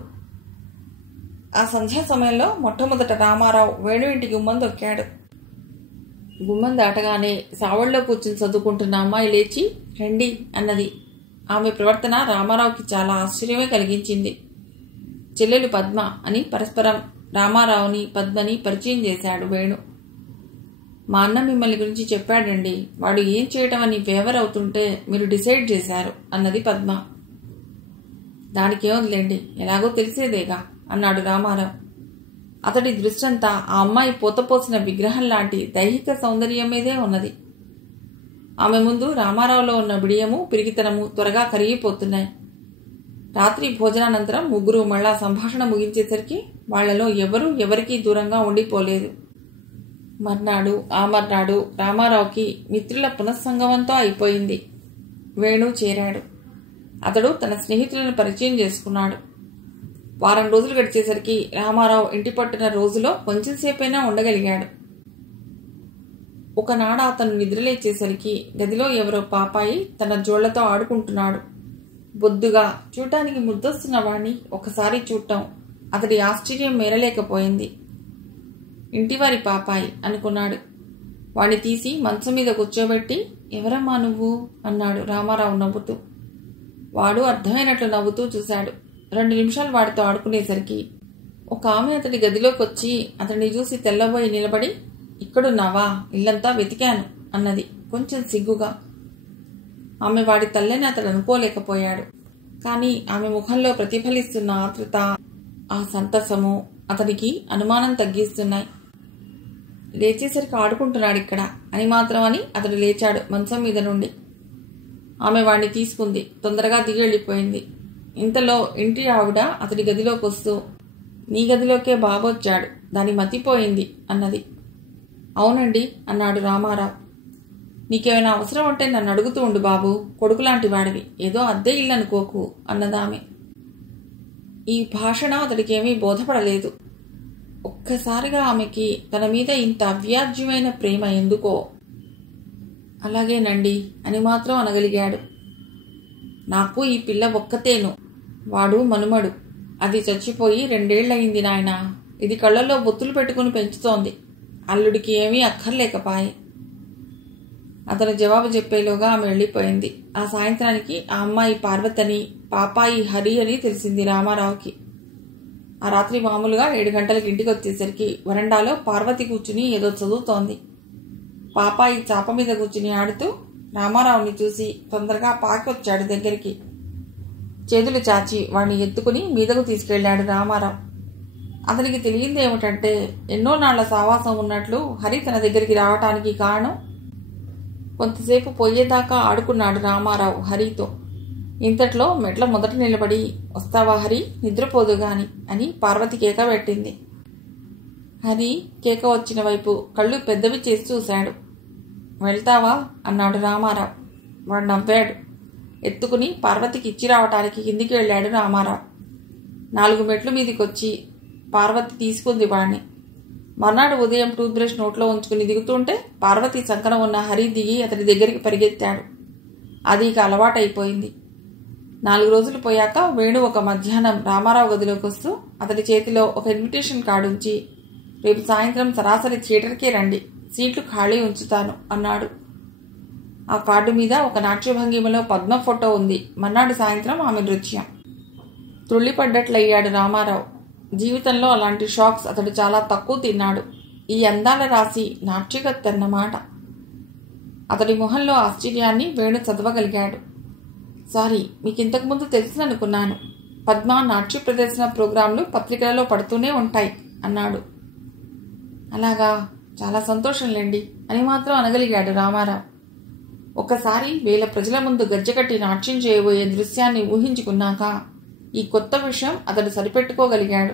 ఆ సంధ్యా సమయంలో మొట్టమొదట రామారావు వేణు ఇంటి గుమ్మం దొక్కాడు. గుమ్మం దాటగానే సావళ్లో కూర్చుని చదువుకుంటున్న అమ్మాయి లేచి రండి అన్నది. ఆమె ప్రవర్తన రామారావుకి చాలా ఆశ్చర్యమే కలిగించింది. చెల్లెలు పద్మ అని పరస్పరం రామారావుని పద్మని పరిచయం చేశాడు వేణు. మా అన్న మిమ్మల్ని గురించి చెప్పాడండి, వాడు ఏం చేయటం అని ఫేవర్ అవుతుంటే మీరు డిసైడ్ చేశారు అన్నది పద్మ. దానికేముందిలేండి, ఎలాగో తెలిసేదేగా అన్నాడు రామారావు. అతడి దృష్టంతా ఆ అమ్మాయి పోతపోసిన విగ్రహం లాంటి దైహిక సౌందర్యం మీదే ఉన్నది. ఆమె ముందు రామారావులో ఉన్న బిడియము, పిరిగితనము త్వరగా కరిగిపోతున్నాయి. రాత్రి భోజనానంతరం ముగ్గురు మళ్ళా సంభాషణ ముగించేసరికి వాళ్లలో ఎవరూ ఎవరికీ దూరంగా ఉండిపోలేదు. మర్నాడు ఆ మర్నాడు రామారావుకి మిత్రుల పునఃసంగమంతో అయిపోయింది. వేణు చేరాడు. అతడు తన స్నేహితులను పరిచయం చేసుకున్నాడు. వారం రోజులు గడిచేసరికి రామారావు ఇంటి పట్టున రోజులో కొంచెం సేపైనా ఉండగలిగాడు. ఒకనాడు అతను నిద్రలేచేసరికి గదిలో ఎవరో పాపాయి తన జోళ్లతో ఆడుకుంటున్నాడు. బొద్దుగా చూడటానికి ముద్దొస్తున్న వాణ్ణి ఒకసారి చూడటం అతడి ఆశ్చర్యం మేరలేకపోయింది. ఇంటివారి పాపాయి అనుకున్నాడు. వాణ్ణి తీసి మంచం మీద కూర్చోబెట్టి ఎవరమ్మా నువ్వు అన్నాడు రామారావు నవ్వుతూ. వాడు అర్థమైనట్లు నవ్వుతూ చూశాడు. 2 నిమిషాలు వాడితో ఆడుకునేసరికి ఒక ఆమె అతడి గదిలోకి వచ్చి అతడిని చూసి తెల్లబోయి నిలబడి, ఇక్కడున్నావా, ఇల్లంతా వెతికాను అన్నది కొంచెం సిగ్గుగా. ఆమె వాడి తల్లని అతడు అనుకోలేకపోయాడు. కానీ ఆమె ముఖంలో ప్రతిఫలిస్తున్న ఆతృత, ఆ సంతసము అతనికి అనుమానం తగ్గిస్తున్నాయి. లేచేసరికి ఆడుకుంటున్నాడు ఇక్కడ అని మాత్రమని అతడు లేచాడు మంచం మీద నుండి. ఆమె వాడిని తీసుకుంది. తొందరగా దిగి వెళ్ళిపోయింది. ఇంతలో ఇంటి ఆవిడ అతడి గదిలోకి వస్తూ, నీ గదిలోకే బాబొచ్చాడు, దాని మతిపోయింది అన్నది. అవునండి అన్నాడు రామారావు. నీకేమైనా అవసరం ఉంటే నన్ను అడుగుతూ ఉండు బాబు, కొడుకులాంటి వాడివి, ఏదో అద్దె ఇల్లు అనుకోకు అన్నదామె. ఈ భాషణ అతడికేమీ బోధపడలేదు. ఒక్కసారిగా ఆమెకి తన మీద ఇంత అవ్యాజ్యమైన ప్రేమ ఎందుకో. అలాగేనండి అని మాత్రం అనగలిగాడు. నాకు ఈ పిల్ల ఒక్కతేను, వాడు మనుమడు. అది చచ్చిపోయి 2 ఏళ్లయింది నాయనా. ఇది కళ్ళల్లో బొత్తులు పెట్టుకుని పెంచుతోంది. అల్లుడికి ఏమీ అక్కర్లేకపాయే. అతను జవాబు చెప్పేలోగా ఆమె వెళ్ళిపోయింది. ఆ సాయంత్రానికి ఆ అమ్మాయి పార్వతని, పాపాయి హరి అని తెలిసింది రామారావుకి. ఆ రాత్రి మామూలుగా 7 గంటలకు ఇంటికి వచ్చేసరికి వరండాలో పార్వతి కూర్చుని ఏదో చదువుతోంది. పాపాయి చాప మీద కూర్చుని ఆడుతూ రామారావుని చూసి తొందరగా పాకొచ్చాడు దగ్గరికి. చేతులు చాచి వాణ్ణి ఎత్తుకుని మీదకు తీసుకెళ్లాడు రామారావు. అతనికి తెలియందేమిటంటే ఎన్నో నాళ్ల సావాసం ఉన్నట్లు హరి తన దగ్గరికి రావటానికి కారణం. కొంతసేపు పోయేదాకా ఆడుకున్నాడు రామారావు హరితో. ఇంతట్లో మెట్ల మొదట నిలబడి, వస్తావా హరి, నిద్రపోదుగాని అని పార్వతి కేక పెట్టింది. హరి కేక వచ్చిన వైపు కళ్ళు పెద్దవి చేసి చూశాడు. వెళ్తావా అన్నాడు రామారావు. వాడు నవ్వాడు. ఎత్తుకుని పార్వతికి ఇచ్చి రావటానికి కిందికి వెళ్ళాడు రామారావు. 4 మెట్లు మీదికొచ్చి పార్వతి తీసుకుంది వాణ్ణి. మర్నాడు ఉదయం టూత్ బ్రష్ నోట్లో ఉంచుకుని దిగుతుంటే పార్వతి సంకన ఉన్న హరి దిగి అతని దగ్గరికి పరిగెత్తాడు. అది ఇక అలవాటైపోయింది. 4 రోజులు పోయాక వేణు ఒక మధ్యాహ్నం రామారావు గదిలోకి వస్తూ అతడి చేతిలో ఒక ఇన్విటేషన్ కార్డు ఉంచి, రేపు సాయంత్రం సరాసరి థియేటర్కే రండి, సీట్లు ఖాళీ ఉంచుతాను అన్నాడు. ఆ కార్డు మీద ఒక నాట్యభంగిమలో పద్మ ఫోటో ఉంది. మర్నాడు సాయంత్రం ఆమె నృత్యం. త్రుళ్ళిపడ్డట్లయ్యాడు రామారావు. జీవితంలో అలాంటి షాక్స్ అతడు చాలా తక్కువ తిన్నాడు. ఈ అందాల రాశి నాట్యగత్తన్నమాట. అతడి మొహంలో ఆశ్చర్యాన్ని వేణు చదవగలిగాడు. సారీ, మీకింతకుముందు తెలుసుననుకున్నాను. పద్మ నాట్య ప్రదర్శన ప్రోగ్రాంలు పత్రికలలో పడుతూనే ఉంటాయి అన్నాడు. అలాగా, చాలా సంతోషంలేండి అని మాత్రం అనగలిగాడు రామారావు. ఒకసారి 1000 ప్రజల ముందు గజ్జెకట్టి నాట్యం చేయబోయే దృశ్యాన్ని ఊహించుకున్నాక ఈ కొత్త విషయం అతడు సరిపెట్టుకోగలిగాడు.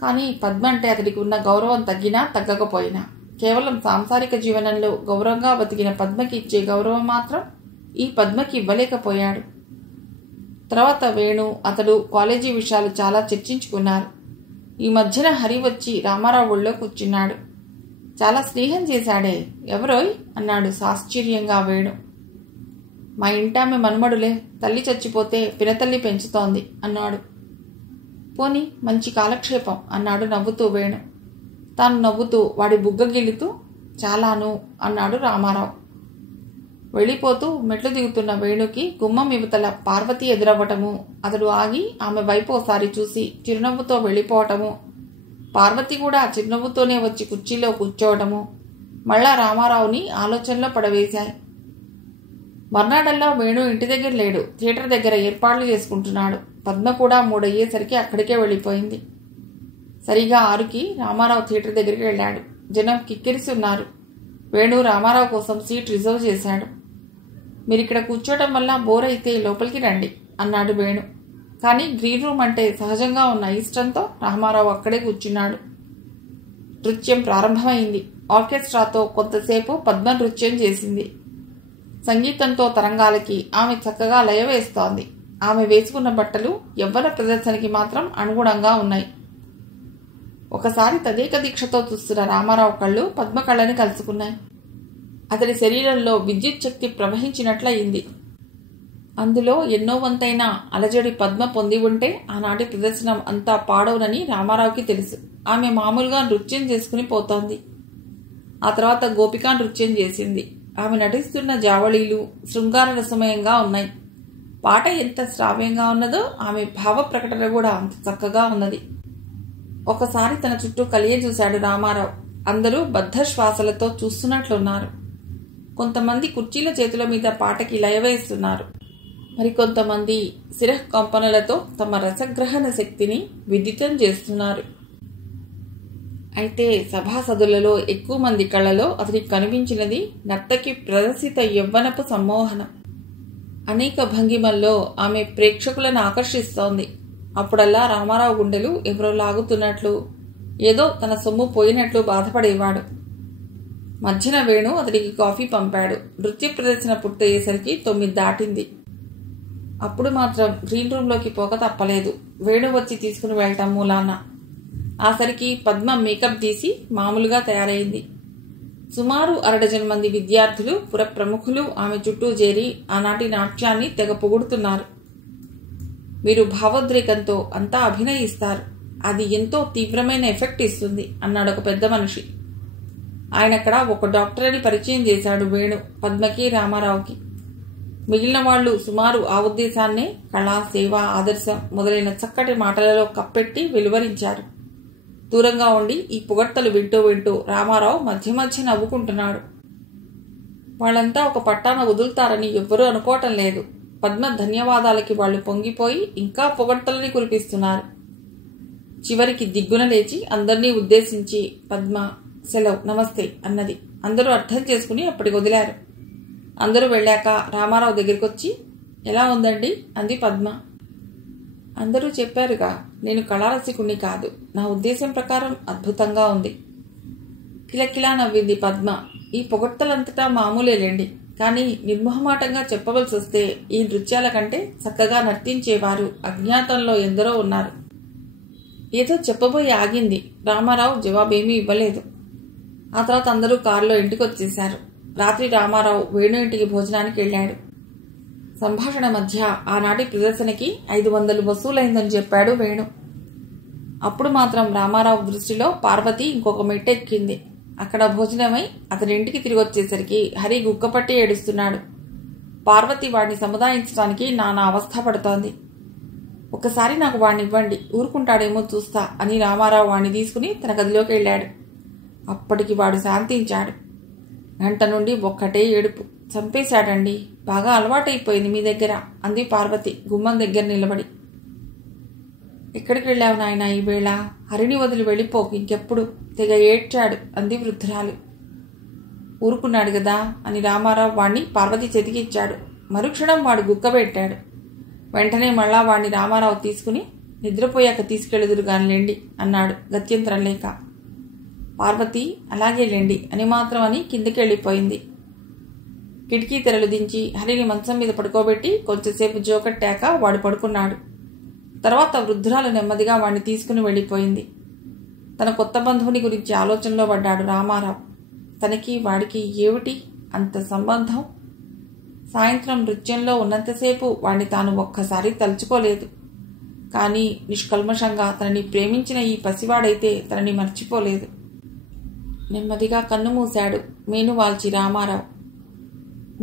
కానీ పద్మ అంటే అతడికి ఉన్న గౌరవం తగ్గినా తగ్గకపోయినా కేవలం సాంసారిక జీవనంలో గౌరవంగా బతికిన పద్మకి ఇచ్చే గౌరవం మాత్రం ఈ పద్మకి ఇవ్వలేకపోయాడు. తర్వాత వేణు అతడు కాలేజీ విషయాలు చాలా చర్చించుకున్నారు. ఈ మధ్యన హరి వచ్చి రామారావు ఒళ్ళో కూర్చున్నాడు. చాలా స్నేహం చేశాడే, ఎవరోయ్ అన్నాడు సాశ్చర్యంగా వేణు. మా ఇంటామె మనుమడులే, తల్లి చచ్చిపోతే పినతల్లి పెంచుతోంది అన్నాడు. పోని మంచి కాలక్షేపం అన్నాడు నవ్వుతూ వేణు. తాను నవ్వుతూ వాడి బుగ్గ గిల్లుతూ చాలాను అన్నాడు రామారావు. వెళ్ళిపోతూ మెట్లు దిగుతున్న వేణుకి గుమ్మం ఇవతల పార్వతి ఎదురవ్వటము, అతడు ఆగి ఆమె వైపు ఒకసారి చూసి చిరునవ్వుతో వెళ్ళిపోవటము, పార్వతి కూడా చిరునవ్వుతోనే వచ్చి కుర్చీలో కూర్చోవటము మళ్ళా రామారావుని ఆలోచనలో పడవేశాయి. మర్నాడల్లా వేణు ఇంటి దగ్గర లేడు, థియేటర్ దగ్గర ఏర్పాట్లు చేసుకుంటున్నాడు. పద్మ కూడా 3 అయ్యేసరికి అక్కడికే వెళ్ళిపోయింది. సరిగా 6కి రామారావు థియేటర్ దగ్గరికి వెళ్ళాడు. జనం కిక్కిరిసి ఉన్నారు. వేణు రామారావు కోసం సీట్ రిజర్వ్ చేశాడు. మీరిక్కడ కూర్చోవటం వల్ల బోర్ అయితే లోపలికి రండి అన్నాడు వేణు. కానీ గ్రీన్ రూమ్ అంటే సహజంగా ఉన్న ఇష్టంతో రామారావు అక్కడే కూర్చున్నాడు. నృత్యం ప్రారంభమైంది. ఆర్కెస్ట్రాతో కొంతసేపు పద్మ నృత్యం చేసింది. సంగీతంతో తరంగాలకి ఆమె చక్కగా లయ వేస్తోంది. ఆమె వేసుకున్న బట్టలు యవ్వన ప్రదర్శనకి మాత్రం అనుగుణంగా ఉన్నాయి. ఒకసారి తదేక దీక్షతో చూస్తున్న రామారావు కళ్ళు పద్మ కళ్ళని కలుసుకున్నాయి. అతడి శరీరంలో విద్యుత్ శక్తి ప్రవహించినట్లయింది. అందులో ఎన్నో వంతైన అలజడి పద్మ పొంది ఉంటే ఆనాటి ప్రదర్శనం అంతా పాడవునని రామారావుకి తెలుసు. ఆమె మామూలుగా నృత్యం చేసుకుని పోతోంది. ఆ తర్వాత గోపికా నృత్యం చేసింది. ఆమె నటిస్తున్న జావళీలు శృంగార రసమయంగా ఉన్నాయి. పాట ఎంత శ్రావ్యంగా ఉన్నదో ఆమె భావ ప్రకటన కూడా అంత చక్కగా ఉన్నది. ఒకసారి తన చుట్టూ కలియ చూశాడు రామారావు. అందరూ బద్ధ శ్వాసలతో చూస్తున్నట్లున్నారు. కొంతమంది కుర్చీల చేతుల మీద పాటకి లయ వేస్తున్నారు. మరికొంతమంది శిరఃకంపనలతో తమ రసగ్రహణ శక్తిని విదితం చేస్తున్నారు. అయితే సభాసదులలో ఎక్కువ మంది కళ్ళలో అతనికి కనిపించినది నర్తకి ప్రదర్శిత యవ్వనపు సమ్మోహనం. అనేక భంగిమల్లో ఆమె ప్రేక్షకులను ఆకర్షిస్తోంది. అప్పుడల్లా రామారావు గుండెలు ఎవరో లాగుతున్నట్లు, ఏదో తన సొమ్ము పోయినట్లు బాధపడేవాడు. మధ్యన వేణు అతడికి కాఫీ పంపాడు. నృత్య ప్రదర్శన పూర్తయ్యేసరికి 9 దాటింది. అప్పుడు మాత్రం గ్రీన్ రూమ్లోకి పోక తప్పలేదు. వేణు వచ్చి తీసుకుని వెళ్ళటం మూలాన. ఆసరికి పద్మ మేకప్ తీసి మామూలుగా తయారైంది. సుమారు 1/2 మంది విద్యార్థులు, పుర ప్రముఖులు ఆమె చుట్టూ చేరి ఆనాటి నాట్యాన్ని తెగ పొగుడుతున్నారు. మీరు భావోద్రేకంతో అంతా అభినయిస్తారు, అది ఎంతో తీవ్రమైన ఎఫెక్ట్ ఇస్తుంది అన్నాడు ఒక పెద్ద మనిషి. ఆయనక్కడ ఒక డాక్టర్ అని పరిచయం చేశాడు వేణు పద్మకి, రామారావుకి. మిగిలిన వాళ్లు సుమారు ఆ ఉద్దేశాన్నే కళా, సేవ, ఆదర్శం మొదలైన చక్కటి మాటలలో కప్పెట్టి వెలువరించారు. దూరంగా ఉండి ఈ పొగడ్తలు వింటూ వింటూ రామారావు మధ్య మధ్య నవ్వుకుంటున్నాడు. వాళ్ళంతా ఒక పట్టాన వదులుతారని ఎవ్వరూ అనుకోవటం లేదు. పద్మ ధన్యవాదాలకి వాళ్లు పొంగిపోయి ఇంకా పొగడ్తలని కురిపిస్తున్నారు. చివరికి దిగ్గున లేచి అందర్నీ ఉద్దేశించి పద్మ సెలవు, నమస్తే అన్నది. అందరూ అర్థం చేసుకుని అప్పటికి వదిలారు. అందరూ వెళ్ళాక రామారావు దగ్గరికొచ్చి ఎలా ఉందండి అంది పద్మ. అందరూ చెప్పారుగా, నేను కళారసికుణ్ణి కాదు, నా ఉద్దేశం ప్రకారం అద్భుతంగా ఉంది. కిలకిలా నవ్వింది పద్మ. ఈ పొగడ్తలంతటా మామూలేలేండి. కానీ నిర్మోహమాటంగా చెప్పవలసి వస్తే ఈ నృత్యాల కంటే చక్కగా నర్తించేవారు అజ్ఞాతంలో ఎందరో ఉన్నారు. ఏదో చెప్పబోయి ఆగింది. రామారావు జవాబేమీ ఇవ్వలేదు. ఆ తర్వాత అందరూ కారులో ఇంటికి వచ్చేశారు. రాత్రి రామారావు వేణు ఇంటికి భోజనానికి వెళ్ళాడు. సంభాషణ మధ్య ఆనాటి ప్రదర్శనకి 500 వసూలైందని చెప్పాడు వేణు. అప్పుడు మాత్రం రామారావు దృష్టిలో పార్వతి ఇంకొక మెట్టెక్కింది. అక్కడ భోజనమై అతని ఇంటికి తిరిగి వచ్చేసరికి హరి గుక్కపట్టి ఏడుస్తున్నాడు. పార్వతి వాడిని సముదాయించడానికి నానా అవస్థ పడుతోంది. ఒకసారి నాకు వాడిని ఇవ్వండి, ఊరుకుంటాడేమో చూస్తా అని రామారావు వాడిని తీసుకుని తన గదిలోకి వెళ్ళాడు. అప్పటికి వాడు శాంతించాడు. గంట నుండి ఒక్కటే ఏడుపు. చంపేశాడండి, బాగా అలవాటైపోయింది మీ దగ్గర అంది పార్వతి గుమ్మం దగ్గర నిలబడి. ఎక్కడికి వెళ్ళావు నాయన ఈ వేళ? హరిని వదిలి వెళ్ళిపోకు ఇంకెప్పుడు, తెగ ఏడ్చాడు అంది వృద్ధురాలు. ఊరుకున్నాడు గదా అని రామారావు వాణ్ణి పార్వతి చెతికిచ్చాడు. మరుక్షణం వాడు గుక్కబెట్టాడు. వెంటనే మళ్ళా వాణ్ణి రామారావు తీసుకుని నిద్రపోయాక తీసుకెళ్ళుదురుగానిలేండి అన్నాడు గత్యంతరం లేక. పార్వతి అలాగేలేండి అని మాత్రం అని కిందకి వెళ్ళిపోయింది. కిటికీ తెరలు దించి హరిని మంచం మీద పడుకోబెట్టి కొంచెంసేపు జోకట్టాక వాడు పడుకున్నాడు. తర్వాత వృద్ధురాలు నెమ్మదిగా వాణ్ణి తీసుకుని వెళ్ళిపోయింది. తన కొత్త బంధువుని గురించి ఆలోచనలో పడ్డాడు రామారావు. తనకి వాడికి ఏమిటి అంత సంబంధం? సాయంత్రం నృత్యంలో ఉన్నంతసేపు వాణ్ణి తాను ఒక్కసారి తలుచుకోలేదు. కానీ నిష్కల్మషంగా తనని ప్రేమించిన ఈ పసివాడైతే తనని మర్చిపోలేదు. నెమ్మదిగా కన్ను మూశాడు మేనువాల్చి రామారావు.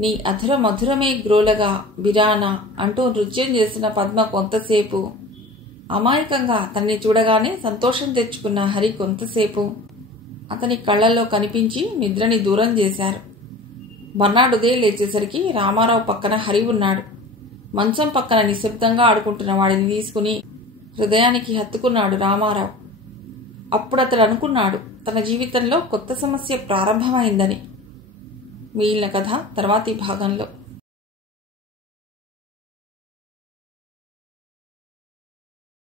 నీ అధుర మధురమే గ్రోలగా బిరానా అంటూ నృత్యం చేసిన పద్మ కొంతసేపు, అమాయకంగా తనని చూడగానే సంతోషం తెచ్చుకున్న హరి కొంతసేపు అతని కళ్లలో కనిపించి నిద్రని దూరం చేశారు. మర్నాడుదే లేచేసరికి రామారావు పక్కన హరి ఉన్నాడు. మంచం పక్కన నిశ్శబ్దంగా ఆడుకుంటున్న వాడిని తీసుకుని హృదయానికి హత్తుకున్నాడు రామారావు. అప్పుడు అతడు అనుకున్నాడు తన జీవితంలో కొత్త సమస్య ప్రారంభమైందని. మిగిలిన కథ తర్వాతి భాగంలో.